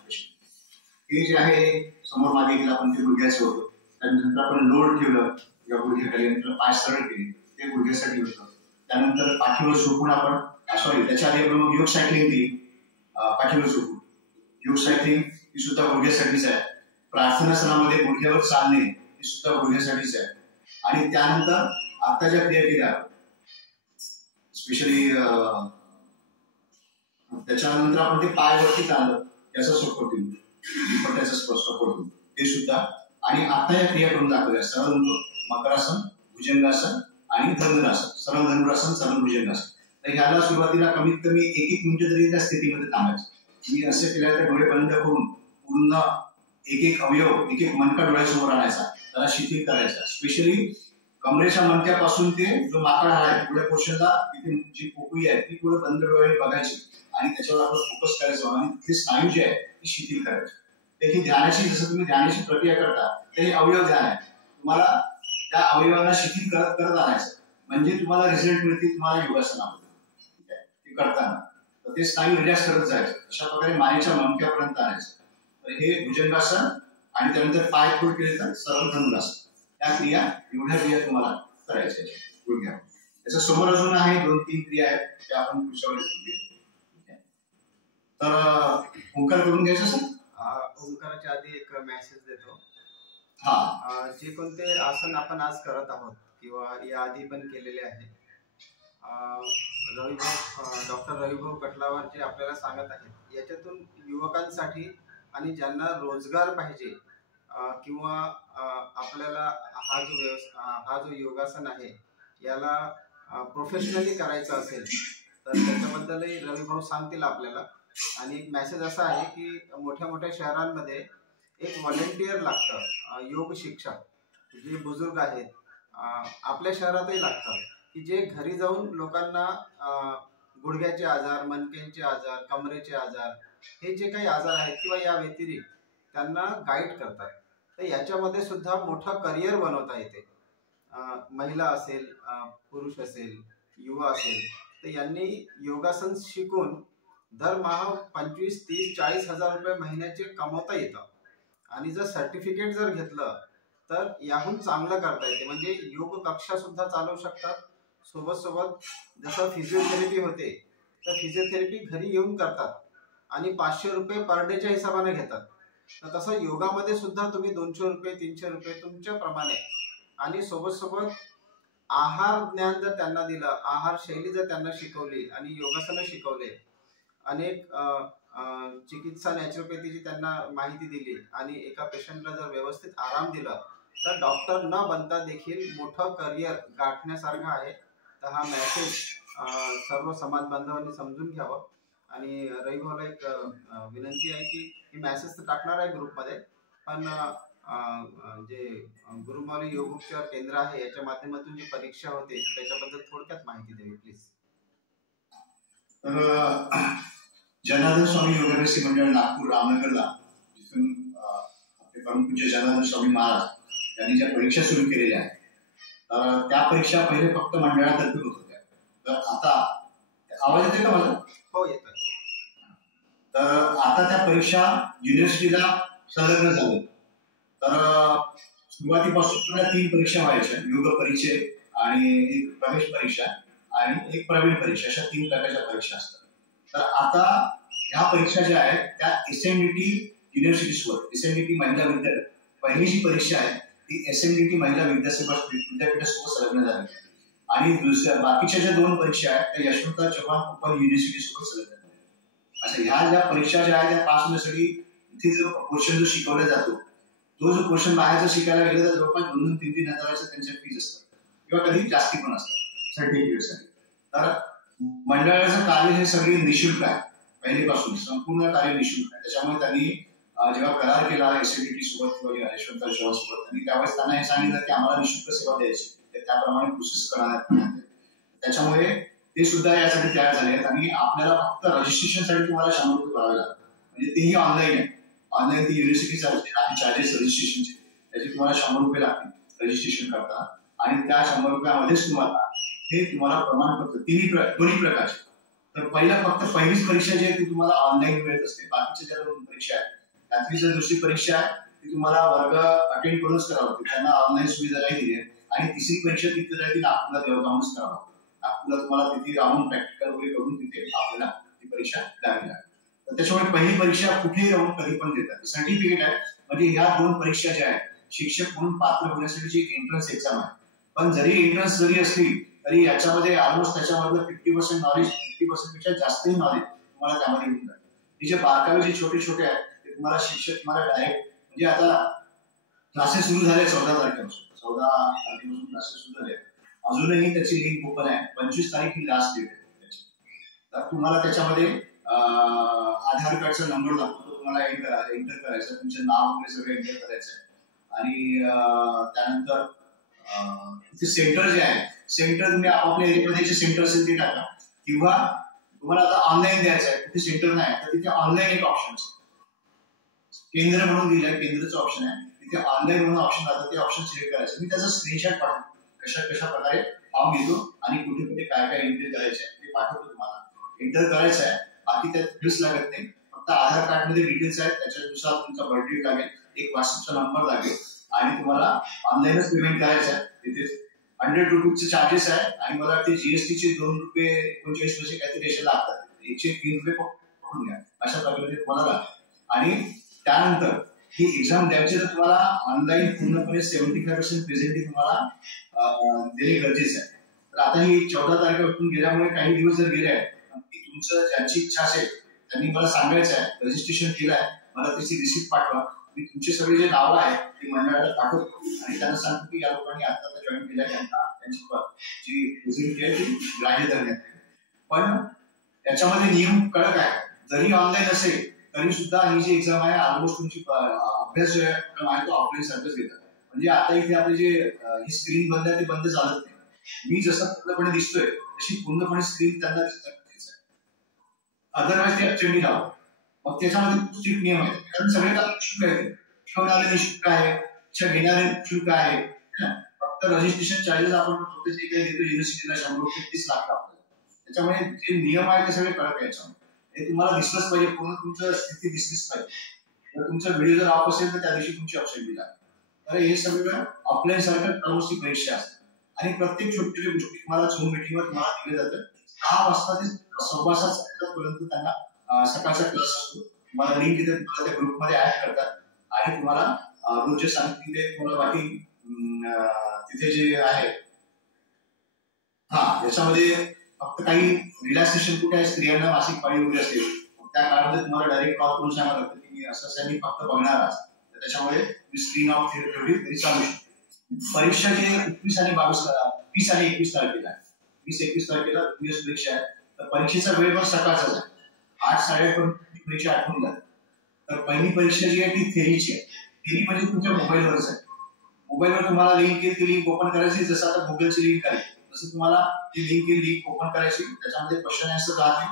हे जे आहे समोर मागे केलं आपण ते गुडघ्याचं होतं. त्यानंतर आपण लोड ठेवलं या गुडघ्याखाली, नंतर पाय सरळ केले ते गुडघ्यासाठी होतं. त्यानंतर पाठीवर झोपून आपण त्याच्या आधी आपण मग योग सायकलिंग केली. पाठीवर झोपून योग सायकलिंग ही सुद्धा गुडघ्यासाठीच आहे. प्रार्थनासनामध्ये गुडघ्यावर चालणे ते सुद्धा गुडघ्यासाठीच आहे. आणि त्यानंतर आता ज्या क्रिया केल्या स्पेशली त्याच्यानंतर आपण ते पायावरती आणलं त्याचा सपोर्ट देऊ, दुपट्ट्याचा सपोर्ट देऊ ते सुद्धा. आणि आता या क्रिया करून दाखवल्या सरळ मकरासन, भुजंगासन आणि धनुरासन. सरळ धनुरासन, सरळ भुजंगासन. तर ह्याला सुरुवातीला कमीत कमी 1-1 मिनिट तरी त्या स्थितीमध्ये थांबायचं. तुम्ही असे केल्यावर तर डोळे बंद करून पूर्ण एक अवयव, एक मणका डोळ्यासमोर आणायचा, त्याला शिथिल करायचा. स्पेशली कमरेच्या मणक्यापासून ते जो माकड आहे पुढे पोषणला तिथे जी पोकळी आहे ती पुढे बंद डोळ्याने बघायची आणि त्याच्यावर आपण फोकस करायचो आणि तिथले स्नायू जे आहे ते शिथिल करायचे. तर ही ध्यानाची, जसं तुम्ही ध्यानाची प्रक्रिया करता तर हे अवयव ध्यान आहे. तुम्हाला त्या अवयवाला शिथिल करत करत आणायचं म्हणजे तुम्हाला रिझल्ट मिळतील तुम्हाला योगासनामध्ये. ठीक आहे, ते करताना तर ते स्नायू रिलॅक्स करत जायचे. अशा प्रकारे मानेच्या मणक्यापर्यंत आणायचं. तर हे भुजंगासन आणि त्यानंतर पाय पुढे केले तर सरळ धनुरासन. त्या क्रिया, एवढ्या क्रिया तुम्हाला करायच्या गुडघ्या. त्याच्या समोर अजून आहे 2-3 क्रिया आहेत त्या आपण पुढच्या वेळेस करूया. तर ओंकार करून घ्यायचं सर. ओंकाराच्या आधी एक मेसेज देतो. हा, जे कोणते आसन आपण आज करत आहोत किंवा या आधी पण केलेले आहे, डॉक्टर रविभाऊ कटलावर जे आपल्याला सांगत आहेत याच्यातून युवकांसाठी आणि ज्यांना रोजगार पाहिजे किंवा आपल्याला हा जो योगासन आहे याला प्रोफेशनली करायचं असेल तर त्याच्याबद्दलही रविभाऊ सांगतील आपल्याला. आणि एक मेसेज असा आहे की मोठ्या मोठ्या शहरांमध्ये एक व्हॉलेंटियर लागतं, योग शिक्षक जे बुजुर्ग आहेत, आपल्या शहरातही लागतात की जे घरी जाऊन लोकांना गुडघ्याचे आजार, मणक्यांचे आजार, कमरेचे आजार, हे जे काही आजार आहेत किंवा या व्यतिरिक्त त्यांना गाईड करतात. तर याच्यामध्ये सुद्धा मोठं करिअर बनवता येते. महिला असेल, पुरुष असेल, युवा असेल, तर यांनी योगासन शिकून दरमहा 25, 30, 40 हजार रुपये महिन्याचे कमवता येतं. आणि जर सर्टिफिकेट जर घेतलं तर याहून चांगलं करता येते. म्हणजे योग कक्षा सुद्धा चालवू शकतात. सोबत सोबत जसं फिजिओथेरपी होते तर फिजिओथेरपी घरी येऊन करतात आणि 500 रुपये पर डेच्या हिशोबाने घेतात. तर तसं योगामध्ये सुद्धा तुम्ही 200 रुपये, 300 रुपये तुमच्या प्रमाणे, आणि सोबत सोबत आहार ज्ञान जर त्यांना दिलं, आहार शैली जर त्यांना शिकवली आणि योगासनं शिकवले, अनेक चिकित्सा नॅचरोपॅथीची त्यांना माहिती दिली आणि एका पेशंटला जर व्यवस्थित आराम दिला तर डॉक्टर न बनता देखील मोठं करिअर गाठण्यासारखं आहे. तर हा मेसेज सर्व समाज बांधवांनी समजून घ्यावं. आणि रविभाऊला एक विनंती आहे की ही मेसेज तर टाकणार आहे ग्रुपमध्ये, पण जे गुरुमाऊली योग उपचार केंद्र आहे याच्या माध्यमातून जी परीक्षा होते त्याच्याबद्दल थोडक्यात माहिती द्यावी प्लीज. तर जनार्दन स्वामी योगाभ्यासी मंडळ नागपूर रामनगरला, जिथून आपले परमपूज्य जनार्दन स्वामी महाराज यांनी ज्या परीक्षा सुरू केलेल्या आहेत तर त्या परीक्षा पहिले फक्त मंडळातर्फे होत होत्या. तर आता आवाज येतोय का माझा? हो, येतोय. तर आता त्या परीक्षा युनिव्हर्सिटीला संलग्न झाल्या. तर सुरुवातीपासून 3 परीक्षा व्हायच्या, योग परिचय आणि एक प्रवेश परीक्षा आणि एक प्रवीण परीक्षा, अशा 3 प्रकारच्या परीक्षा असतात. तर आता ह्या परीक्षा ज्या आहेत त्या SNDT युनिव्हर्सिटीसोबत, SNDT महिला विद्यापीठ, पहिली जी परीक्षा आहे ती SNDT महिला विद्यापीठासोबत संलग्न झाली आणि दुसऱ्या बाकीच्या ज्या 2 परीक्षा आहेत त्या यशवंतराव चव्हाण ओपन युनिव्हर्सिटीसोबत संलग्न झाल्या. अच्छा, ह्या ज्या परीक्षा ज्या आहेत त्या पास होण्यासाठी इथे जो पोर्शन जो शिकवला जातो तो जो पोर्शन बाहेरचा शिकायला गेला तर जवळपास 2-3 हजाराच्या त्यांच्या फीज असतात किंवा कधी जास्ती पण असतात सर्टिफिकेटसाठी. तर मंडळाचं कार्य हे सगळे निशुल्क आहे, पहिलेपासून संपूर्ण कार्य निशुल्क आहे. त्याच्यामुळे त्यांनी जेव्हा करार केला SNDT सोबत किंवा यशवंतराव चव्हाण सोबत, त्यांनी त्यावेळेस त्यांना हे सांगितलं की आम्हाला निशुल्क सेवा द्यायची, त्याप्रमाणे प्रोसेस करण्यात. त्याच्यामुळे ते सुद्धा यासाठी तयार झाले आहेत आणि आपल्याला फक्त रजिस्ट्रेशनसाठी तुम्हाला 100 रुपये भरावे लागतात. म्हणजे तेही ऑनलाईन आहे. ऑनलाईन ती युनिव्हर्सिटी चार्जेस रजिस्ट्रेशनचे, त्याचे तुम्हाला 100 रुपये लागतील रजिस्ट्रेशन करता. आणि त्या 100 रुपयामध्येच तुम्हाला प्रमाणपत्र दोन्ही प्रकारचे. तर पहिलीच परीक्षा जी आहे ती तुम्हाला ऑनलाईन मिळत असते. बाकीच्या ज्या 2 परीक्षा आहेत त्यातली जर दुसरी परीक्षा आहे ती तुम्हाला वर्ग अटेंड करूनच करावं लागते, त्यांना ऑनलाईन सुविधा नाही दिली आहे. आणि तिसरी परीक्षा तिथे जाईल ती नागपूरला जाऊनच करावं लागते. नागपूरला तुम्हाला तिथे राहून प्रॅक्टिकल वगैरे करून तिथे आपल्याला ती परीक्षा द्यावी लागते. तर त्याच्यामुळे पहिली परीक्षा कुठेही राहून कधी पण देतात. सर्टिफिकेट आहे म्हणजे ह्या 2 परीक्षा ज्या आहेत शिक्षक म्हणून पात्र होण्यासाठी एक एंट्रन्स एक्झाम आहे. पण जरी एंट्रन्स जरी असली तरी याच्यामध्ये ऑलमोस्ट त्याच्यामधलं 50% नॉलेज, 50% पेक्षा जास्तही नॉलेज तुम्हाला त्यामध्ये मिळून जाईल. हे जे बारकावे जे छोटे छोटे आहेत ते तुम्हाला शिक्षक तुम्हाला डायरेक्ट, म्हणजे आता क्लासेस सुरू झाले 14 तारखेपासून क्लासेस सुरू झाले. अजूनही त्याची लिंक ओपन आहे. 25 तारीख ही लास्ट डेट आहे त्याची. तर तुम्हाला त्याच्यामध्ये आधार कार्डचा नंबर लागतो, तुम्हाला एंटर करायचा, तुमचं नाव वगैरे सगळं एंटर करायचं आहे. आणि त्यानंतर तिथे सेंटर जे आहे, सेंटर तुम्ही आपापल्या एरियामध्ये जे सेंटर असेल ते टाका, किंवा तुम्हाला आता ऑनलाईन द्यायचं आहे, तिथे सेंटर नाही तर तिथे ऑनलाईन एक ऑप्शन असतो, केंद्र म्हणून दिलंय, केंद्राचं ऑप्शन आहे, तिथे ऑनलाईन म्हणून ऑप्शन राहतं, ते ऑप्शन सिलेक्ट करायचं. मी त्याचा स्क्रीनशॉट पाठवतो, कशा प्रकारे फॉर्म घेतो आणि कुठे कुठे काय काय एंट्री करायचे आहे ते पाठवतो तुम्हाला. एंटर करायचं आहे, बाकी त्यात डिटेल्स लागत नाही, फक्त आधार कार्ड मध्ये डिटेल्स आहेत, त्याच्यानुसार तुमचा बर्थ डेट लागेल, एक व्हॉट्सअपचा नंबर लागेल आणि तुम्हाला ऑनलाईनच पेमेंट करायचं आहे. तिथे 100 रुपीजचे चार्जेस आहे आणि मला वाटते जीएसटीचे ₹2.39 काहीतरी रेशन लागतात, 103 रुपये पकडून घ्या. अशा प्रकारे तुम्हाला लागेल. आणि त्यानंतर ही एक्झाम द्यायची तर तुम्हाला ऑनलाईन पूर्णपणे 75% प्रेझेंटी तुम्हाला देणे गरजेचं आहे. तर आता ही 14 तारखेपासून गेल्यामुळे काही दिवस जर गेले आहेत, की तुमचं ज्यांची इच्छा असेल त्यांनी मला सांगायचं आहे, रजिस्ट्रेशन केलं आहे, मला त्याची रिसिप्ट पाठवा. मी तुमचे सगळे जे नावं आहेत ते मंडळाला पाठवतो आणि त्यांना सांगतो की या लोकांनी आता जॉईन केलं, त्यांची जी प्रेझेंटी आहे ती ग्राह्य धरण्यात. पण त्याच्यामध्ये नियम कडक आहे. जरी ऑनलाईन असेल तरी सुद्धा ही जी एक्झाम आहे ऑलमोस्ट तुमची अभ्यास जो आहे तो ऑफलाईन सारखंच घेतात. म्हणजे आता इथे आपले जे ही स्क्रीन बंद आहे ते बंद चालत नाही. मी जसं पूर्णपणे दिसतोय तशी पूर्णपणे स्क्रीन त्यांना दिसत. अदरवाईज ते अडचणी लावतात. मग त्याच्यामध्ये स्ट्रिक्ट नियम आहेत, कारण सगळे शुल्क आहे, शिकवणारे निःशुल्क आहे, घेणारे शुल्क आहे. फक्त रजिस्ट्रेशन चार्जेस आपण फक्त जे काही देतो युनिव्हर्सिटीला 100 रुपये 30 लागतात आपल्याला. त्याच्यामुळे जे नियम आहे ते सगळे कडक आहे. याच्यामध्ये हे तुम्हाला दिसलंच पाहिजे, पूर्ण तुमचं स्थिती दिसलीच पाहिजे. जर तुमचा व्हिडिओ जर ऑफ असेल तर त्या दिवशी तुमची अपसेंटी लागेल. तर हे सगळं ऑफलाईन सारखं प्रमोची परीक्षा असते आणि प्रत्येक छोटी छोटी गोष्टी तुम्हाला झूम मीटिंगवर तुम्हाला दिले जातं. 6 वाजता ते 7:15 पर्यंत त्यांना सकाळचा क्लास असतो. तुम्हाला लिंक तिथे त्या ग्रुपमध्ये ऍड करतात आणि तुम्हाला रोज जे सांगतील ते तुम्हाला बाकी तिथे जे आहे याच्यामध्ये फक्त काही रिलॅक्सेशन कुठे आहे, स्त्रियांना मासिक पाळी वगैरे असते, त्या काळामध्ये तुम्हाला डायरेक्ट कॉल करून सांगावं लागतं की मी असं मी फक्त बघणार आहे. त्याच्यामुळे मी स्क्रीन ऑफ ठेवली तरी चालू शकतो. परीक्षा जी 20 आणि 21 तारखेला आहे. 20-21 तारखेला परीक्षा आहे. तर परीक्षेचा वेळ पण सकाळचाच आहे, 8-8:30 पर्यंत परीक्षा आठवून जाते. तर पहिली परीक्षा जी आहे ती थेरीची आहे. थेरी म्हणजे तुमच्या मोबाईलवरच आहे. मोबाईलवर तुम्हाला लिंक येईल, ती लिंक ओपन करायची, जसं आता गुगलची लिंक आहे तसं तुम्हाला ती लिंक ओपन करायची. त्याच्यामध्ये क्वेश्चन आन्सर राहते,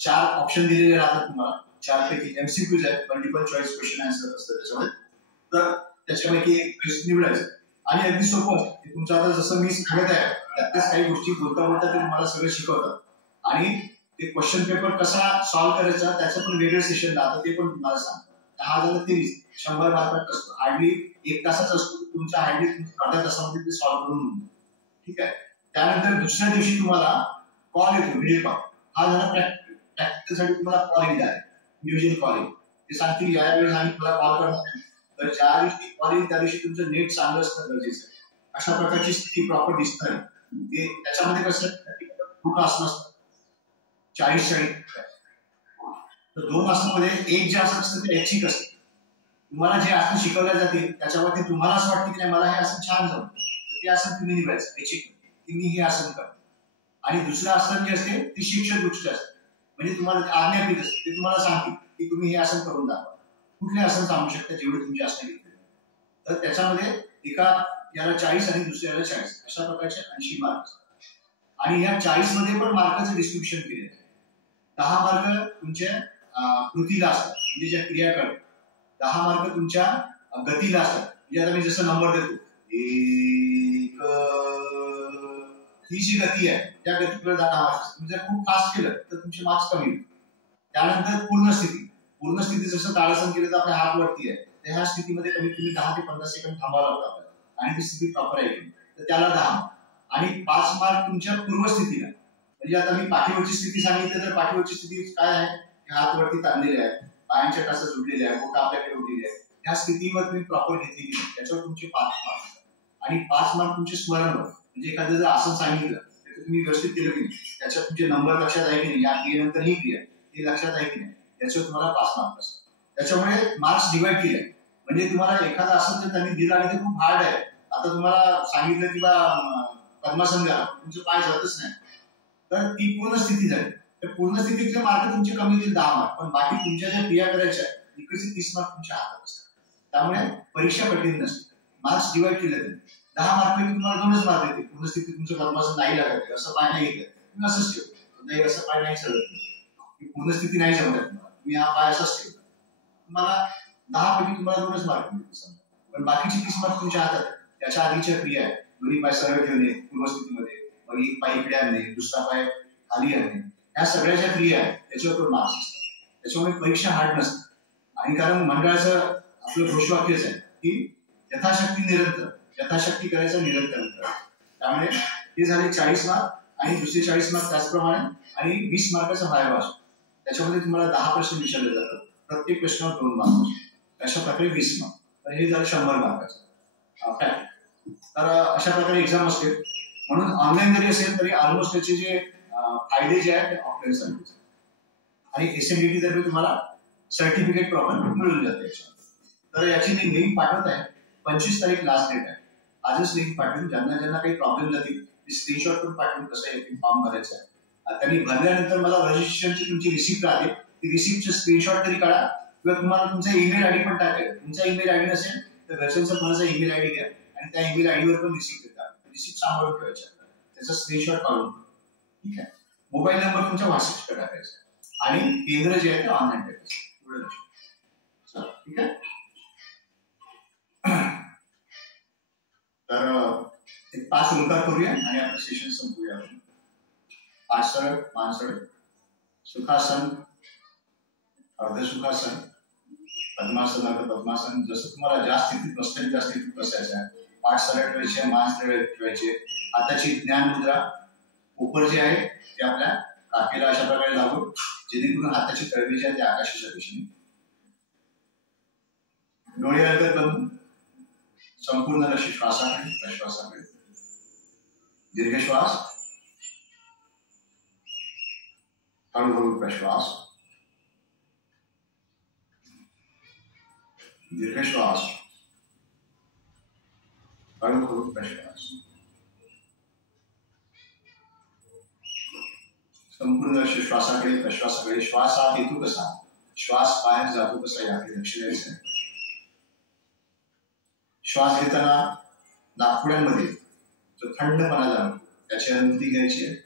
4 ऑप्शन दिलेले राहतात तुम्हाला. 4 पैकी एमसीक्यूज आहेत, मल्टिपल चॉईस क्वेश्चन आन्सर असतं त्याच्यामध्ये. तर त्याच्यापैकी एक क्वेश्चन निवडायचं आणि अगदी सोपं असतं. तुमचं आता जसं मी सांगत आहे त्यातच काही गोष्टी बोलता बोलता ते तुम्हाला सगळं शिकवतात आणि ते क्वेश्चन पेपर कसा सॉल्व्ह करायचा त्याचं पण वेगळं सेशन राहतं, ते पण तुम्हाला सांगतात. 10,030 100 मार्काचा असतो, हार्डली 1 तासाच असतो. तुमचा हार्डली अर्ध्या तासामध्ये ते सॉल्व्ह करून होईल. ठीक आहे. त्यानंतर दुसऱ्या दिवशी तुम्हाला कॉल येतो, व्हिडिओ कॉल. हा झाला प्रॅक्टिकलसाठी तुम्हाला कॉल येईल आहे, इंडिव्हिज्युअल कॉल येईल. ते सांगतील यावेळेस आम्ही तुम्हाला कॉल करणार. तर ज्या दिवशी कॉल येईल त्या दिवशी तुमचं नेट चांगलं असणं गरजेचं आहे. अशा प्रकारची स्थिती प्रॉपर दिसत आहे. ते त्याच्यामध्ये कसं खूप आसन असतात, 40-40. तर 2 आसनामध्ये एक जे आसन असतं ते ऐच्छिक असतं. तुम्हाला जे आसन शिकवल्या जातील त्याच्यावरती तुम्हाला असं वाटतं की नाही मला हे आसन छान जमतं, तर ते आसन तुम्ही निवडायचं ऐच्छिक, तुम्ही हे आसन करा. आणि दुसरं आसन जे असते ते शिक्षक गोष्ट असते, म्हणजे तुम्हाला आज्ञापित असते, ते तुम्हाला सांगतील की तुम्ही हे आसन करून दाखवा. कुठले आसन सांगू शकता जेवढे तुमची आसनं घेतली. तर त्याच्यामध्ये एका याला 40 आणि दुसऱ्याला 40 अशा प्रकारचे 80 मार्क असतात. आणि या 40 मध्ये पण मार्काचं डिस्ट्रीब्युशन केलेलं आहे. 10 मार्क तुमच्या कृतीला असतात, म्हणजे ज्या क्रिया करतात. 10 मार्क तुमच्या गतीला असतात, म्हणजे आता मी जसं नंबर देतो 1, ही जी गती आहे त्या गतीकडे 10 मार्क्स. तुम्ही जर खूप फास्ट केलं तर तुमचे मार्क्स कमी होतील. त्यानंतर पूर्ण स्थिती जसं ताडासन केलं तर आपल्या हात वरती आहे, तर ह्या स्थितीमध्ये कमीत कमी 10 ते 15 सेकंद थांबावं लागतं आपल्याला आणि ती स्थिती प्रॉपर आहे तर त्याला 10. आणि 5 मार्क तुमच्या पूर्वस्थितीला, म्हणजे आता मी पाठीवरची स्थिती सांगितली तर पाठीवरची स्थिती काय आहे, हात वरती ताणलेले आहे, पायांच्या टाचा जोडलेले आहे, बोटं आपल्याकडे उडलेली आहे. ह्या स्थितीवर तुम्ही प्रॉपर घेतली की नाही त्याच्यावर तुमचे 5 मार्क आणि 5 मार्क तुमचे स्मरणवर म्हणजे एखादं जर आसन सांगितलं तर तुम्ही व्यवस्थित केलं की नाही त्याच्यात तुमचे नंबर लक्षात आहे की नाही या क्रियेनंतर ही क्रिया हे लक्षात आहे की नाही त्याच्यावर तुम्हाला 5 मार्क असतात. त्याच्यामुळे मार्क्स डिवाइड केले म्हणजे तुम्हाला एखादा आसन जर त्यांनी दिलं आणि ते खूप हार्ड आहे आता तुम्हाला सांगितलं की बा पद्मासन द्या तुमचे पाय जातच नाही तर ती पूर्ण स्थिती झाली तर पूर्ण स्थितीतले मार्क तुमचे कमी येतील 10 मार्क पण बाकी तुमच्या ज्या क्रिया करायच्या इकडचे 30 मार्क तुमच्या हातात असतात. त्यामुळे परीक्षा कठीण नसते. मार्क्स डिवाइड केले जाते 10 मार्क पैकी तुम्हाला 2च मार्क येतील पूर्ण स्थिती तुमचं पद्मासन नाही लागायचं असं पाय नाही घेतलं तुम्ही असंच ठेवलं नाही असं पाय नाही चालत पूर्ण स्थिती नाही जमत तुम्हाला तुम्ही हा पाय असाच ठेवला तुम्हाला 10 पैकी तुम्हाला 2च मार्क मिळतील पण बाकीचे 30 मार्क तुमच्या हातात त्याच्या आधीच्या क्रिया आहे दोन्ही पाय सरळ ठेवणे पूर्वस्थितीमध्ये मग एक पाय इकडे आणणे दुसरा पाय खाली आणणे ह्या सगळ्या ज्या क्रिया आहेत त्याच्यावर मार्क्स असतात. त्याच्यामुळे परीक्षा हार्ड नसते आणि कारण मंडळाचं आपलं घोषवाक्यच आहे की यथाशक्ती निरंतर यथाशक्ती करायचं निरंतर त्यामुळे हे झाले 40 मार्क आणि दुसरे 40 मार्क त्याचप्रमाणे आणि 20 मार्काचा व्हायवा असतो त्याच्यामध्ये तुम्हाला 10 प्रश्न विचारले जातात प्रत्येक प्रश्नावर 2 मार्क अशा प्रकारे 20 मार्क तर हे झालं 100 मार्काचं तर अशा प्रकारे एक्झाम असते म्हणून ऑनलाईन जरी असेल तरी ऑलमोस्ट त्याचे जे फायदे जे आहेत ते ऑफलाईन सर्व्हिस आणि एसएनडीटी तर्फे तुम्हाला सर्टिफिकेट प्रॉपर मिळून जाते. तर याची मी लिंक पाठवत आहे 25 तारीख लास्ट डेट आहे आजच लिंक पाठवून ज्यांना ज्यांना काही प्रॉब्लेम जातील ते स्क्रीनशॉट करून पाठवून कसं आहे फॉर्म भरायचं आहे त्यांनी भरल्यानंतर मला रजिस्ट्रेशनची तुमची रिसिप्ट राहते ती रिसिप्टचे स्क्रीनशॉट तरी काढा किंवा तुम्हाला तुमचा ईमेल आयडी पण टाकायचा तुमचा ईमेल आयडी नसेल तर घरच्यांचा कोणाचा ईमेल आयडी घ्या आणि त्या ईमेल आयडीवर पण रिसिप्ट येतात रिसिप्ट सांभाळून ठेवायच्या त्याचा स्क्रीनशॉट काढून ठीक आहे मोबाईल नंबर तुमच्या व्हॉट्सअपवर टाकायचा आणि केंद्र जे आहे ते ऑनलाईन टाकायचं ठीक आहे. तर एक 5 ओंकार करूया आणि आपलं सेशन संपूया. 5 सरळ 5 सरळ सुखासन अर्धसुखासन पद्मासन अर्धपद्मासन जसं तुम्हाला ज्या स्थितीत बसता त्या स्थितीत बसायचं आहे. पाठ सरळ ठेवायचे मान सरळ ठेवायचे हाताची ज्ञान मुद्रा उपर जे आहे ते आपल्या काकेला अशा प्रकारे लागून जेणेकरून हाताची तळवी जी आहे ते आकाशाच्या दिशेने डोळे अलगद करून संपूर्ण लक्ष श्वासाकडे प्रश्वासाकडे दीर्घ श्वास हळूहळू प्रश्वास दीर्घ श्वास हळूहळू प्रश्वास संपूर्ण लक्ष श्वासाकडे प्रश्वासाकडे श्वास आत येतो कसा श्वास बाहेर जातो कसा याकडे लक्ष द्यायचं आहे. श्वास घेताना नाकपुड्यांमध्ये जो थंडपणा जाणवतो त्याची अनुभूती घ्यायची आहे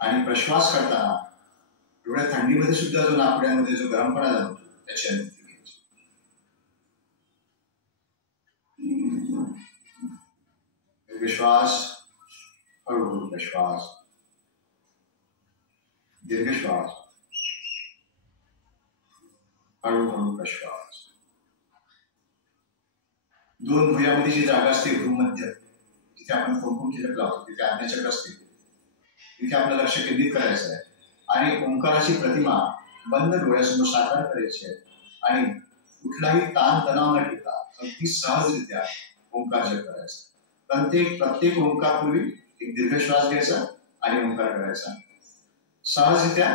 आणि प्रश्वास करताना एवढ्या थंडीमध्ये सुद्धा जो नाकपुड्यांमध्ये जो गरमपणा जाणवतो त्याची अनुभूती घ्यायची. श्वास हळूहळू प्रश्वास दीर्घ श्वास हळूहळू प्रश्वास. 2 भुयामध्ये जी जागा असते भूमध्य जिथे आपण कोणकोण कीलक लावतो तिथे आज्ञाचक्र असते तिथे आपलं लक्ष केंद्रित करायचं आहे आणि ओंकाराची प्रतिमा बंद डोळ्यासमोर साकार करायची आहे आणि कुठलाही ताण तणाव न ठेवता अगदी सहजरित्या ओंकार जप करायचा. प्रत्येक ओंकार पूर्वी एक दीर्घ श्वास घ्यायचा आणि ओंकार करायचा. सहजरित्या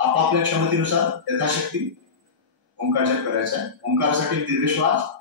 आपापल्या क्षमतेनुसार यथाशक्ती ओंकार जप करायचा आहे. ओंकारासाठी दीर्घ श्वास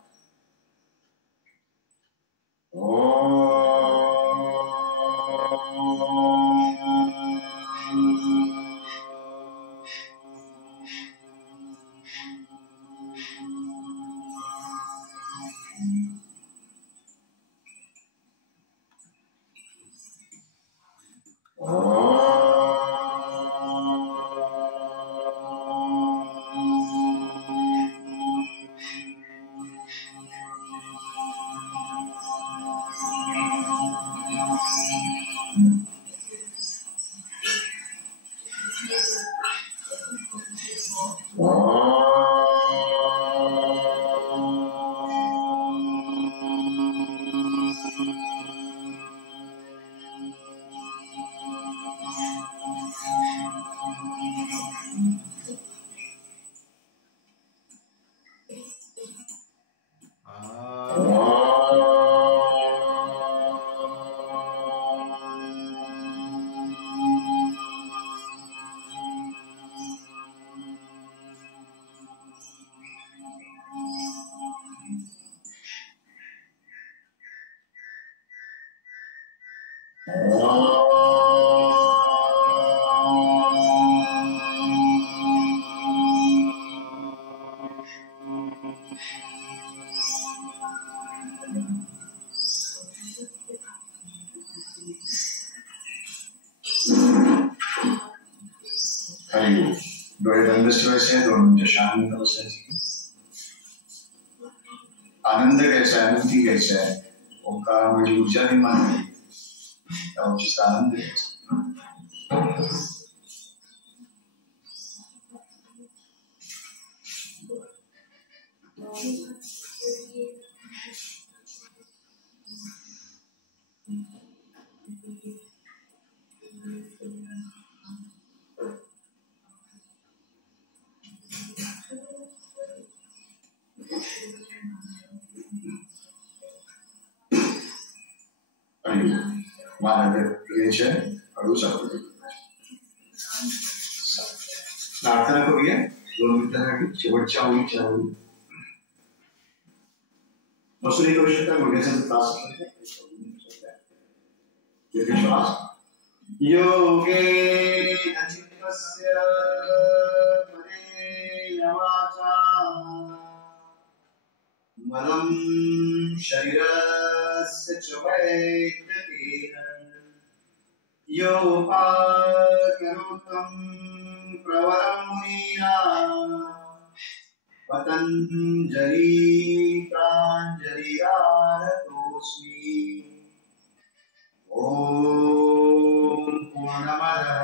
डोळे बंद ठेवायचे, 2 मिनिटं शांत बसायची, आनंद घ्यायचा आहे, मुक्ती घ्यायचा आहे. ओंकारामध्ये ऊर्जा निर्माण झाली, त्या ऊर्जेचा आनंद घ्यायचा. प्रार्थना करूया 2 मिनिटांसाठी, शेवटच्या ओळीच्या ओळी. बसून करू शकता, गुडघ्याचा त्रास श्वास. योगे चित्तस्य परिणवाचा मलं शरीरस्य च वैद्यकेन योपाकरोतं प्रवरं मुनीनां पतञ्जलि प्राञ्जलिरारतोऽस्मि. ॐ पूर्णमदः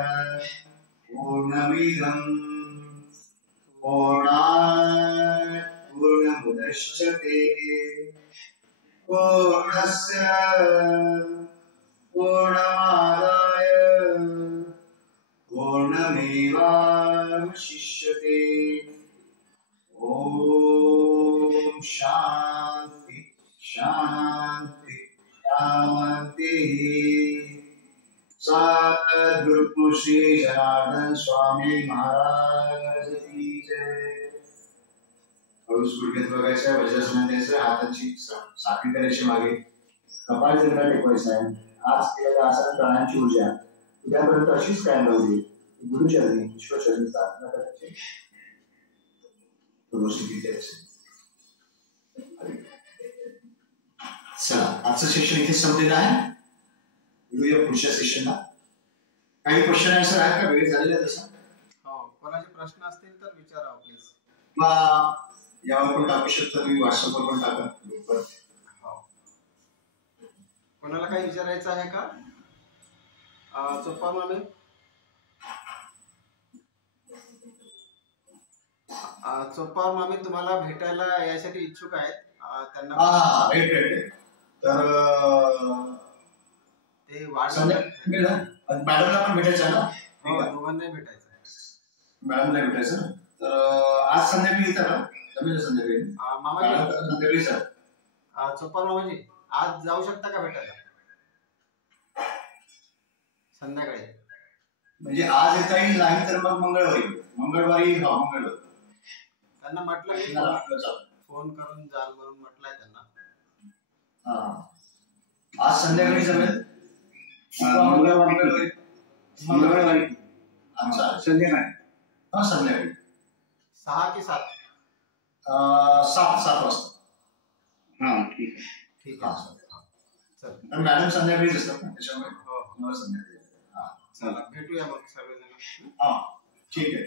पूर्णमिदं पूर्णात् पूर्णमुदच्यते पूर्णस्य पूर्णमादाय पूर्णमेवावशिष्यते. ॐ शान्ति शान्ति शान्ति. सद्गुरु श्री जनार्दन स्वामी महाराज की जय. हळूच गुडघ्यात बघायचं, वज्रासनात द्यायचं, हाताची साखळी करायची मागे, कपाळ जरा टेकवायचं आहे. आज केलेल्या आसन प्राणांची ऊर्जा उद्यापर्यंत अशीच कायम राहू दे. गुरुचरणी ईश्वरचरणी प्रार्थना करायची. चला, आजचं सेशन इथे संपलेलं आहे. बोलूया पुढच्या सेशनला. काही क्वेश्चन आन्सर आहे का? वेळ झालेला तसा? हो, कोणाचे प्रश्न असतील तर विचारा प्लीज. यावर पण टाकू शकता तुम्ही, व्हॉट्सअपवर पण टाका. हो, कोणाला काही विचारायचं आहे का? चोप्पा मामे, चोप्पा मामे तुम्हाला भेटायला यासाठी इच्छुक आहेत. त्यांना तर ते मॅडमला पण भेटायचं ना? दोघांनाही भेटायचं आहे. मॅडमला भेटायचं. तर आज संध्याकाळी येतात ना? संध्याकाळी मामाजी, संध्याकाळी सर. चोप्पा मामाजी, आज जाऊ शकता का भेटायला संध्याकाळी? म्हणजे आज येता येईल, नाही तर मग मंगळवारी. मंगळवारी त्यांना म्हटलं मी फोन करून जाल म्हणून म्हटलंय त्यांना. आज संध्याकाळी जमेल? मंगळवारी. अच्छा, संध्याकाळी. संध्याकाळी 6 की 7? 7 वाजता. ठीक आहे. ठीक आहे. चल, मॅडम संध्याकाळीच असतात ना, त्याच्यामुळे हो, संध्याकाळी. चला भेटूया मग सर्वजण. ठीक आहे.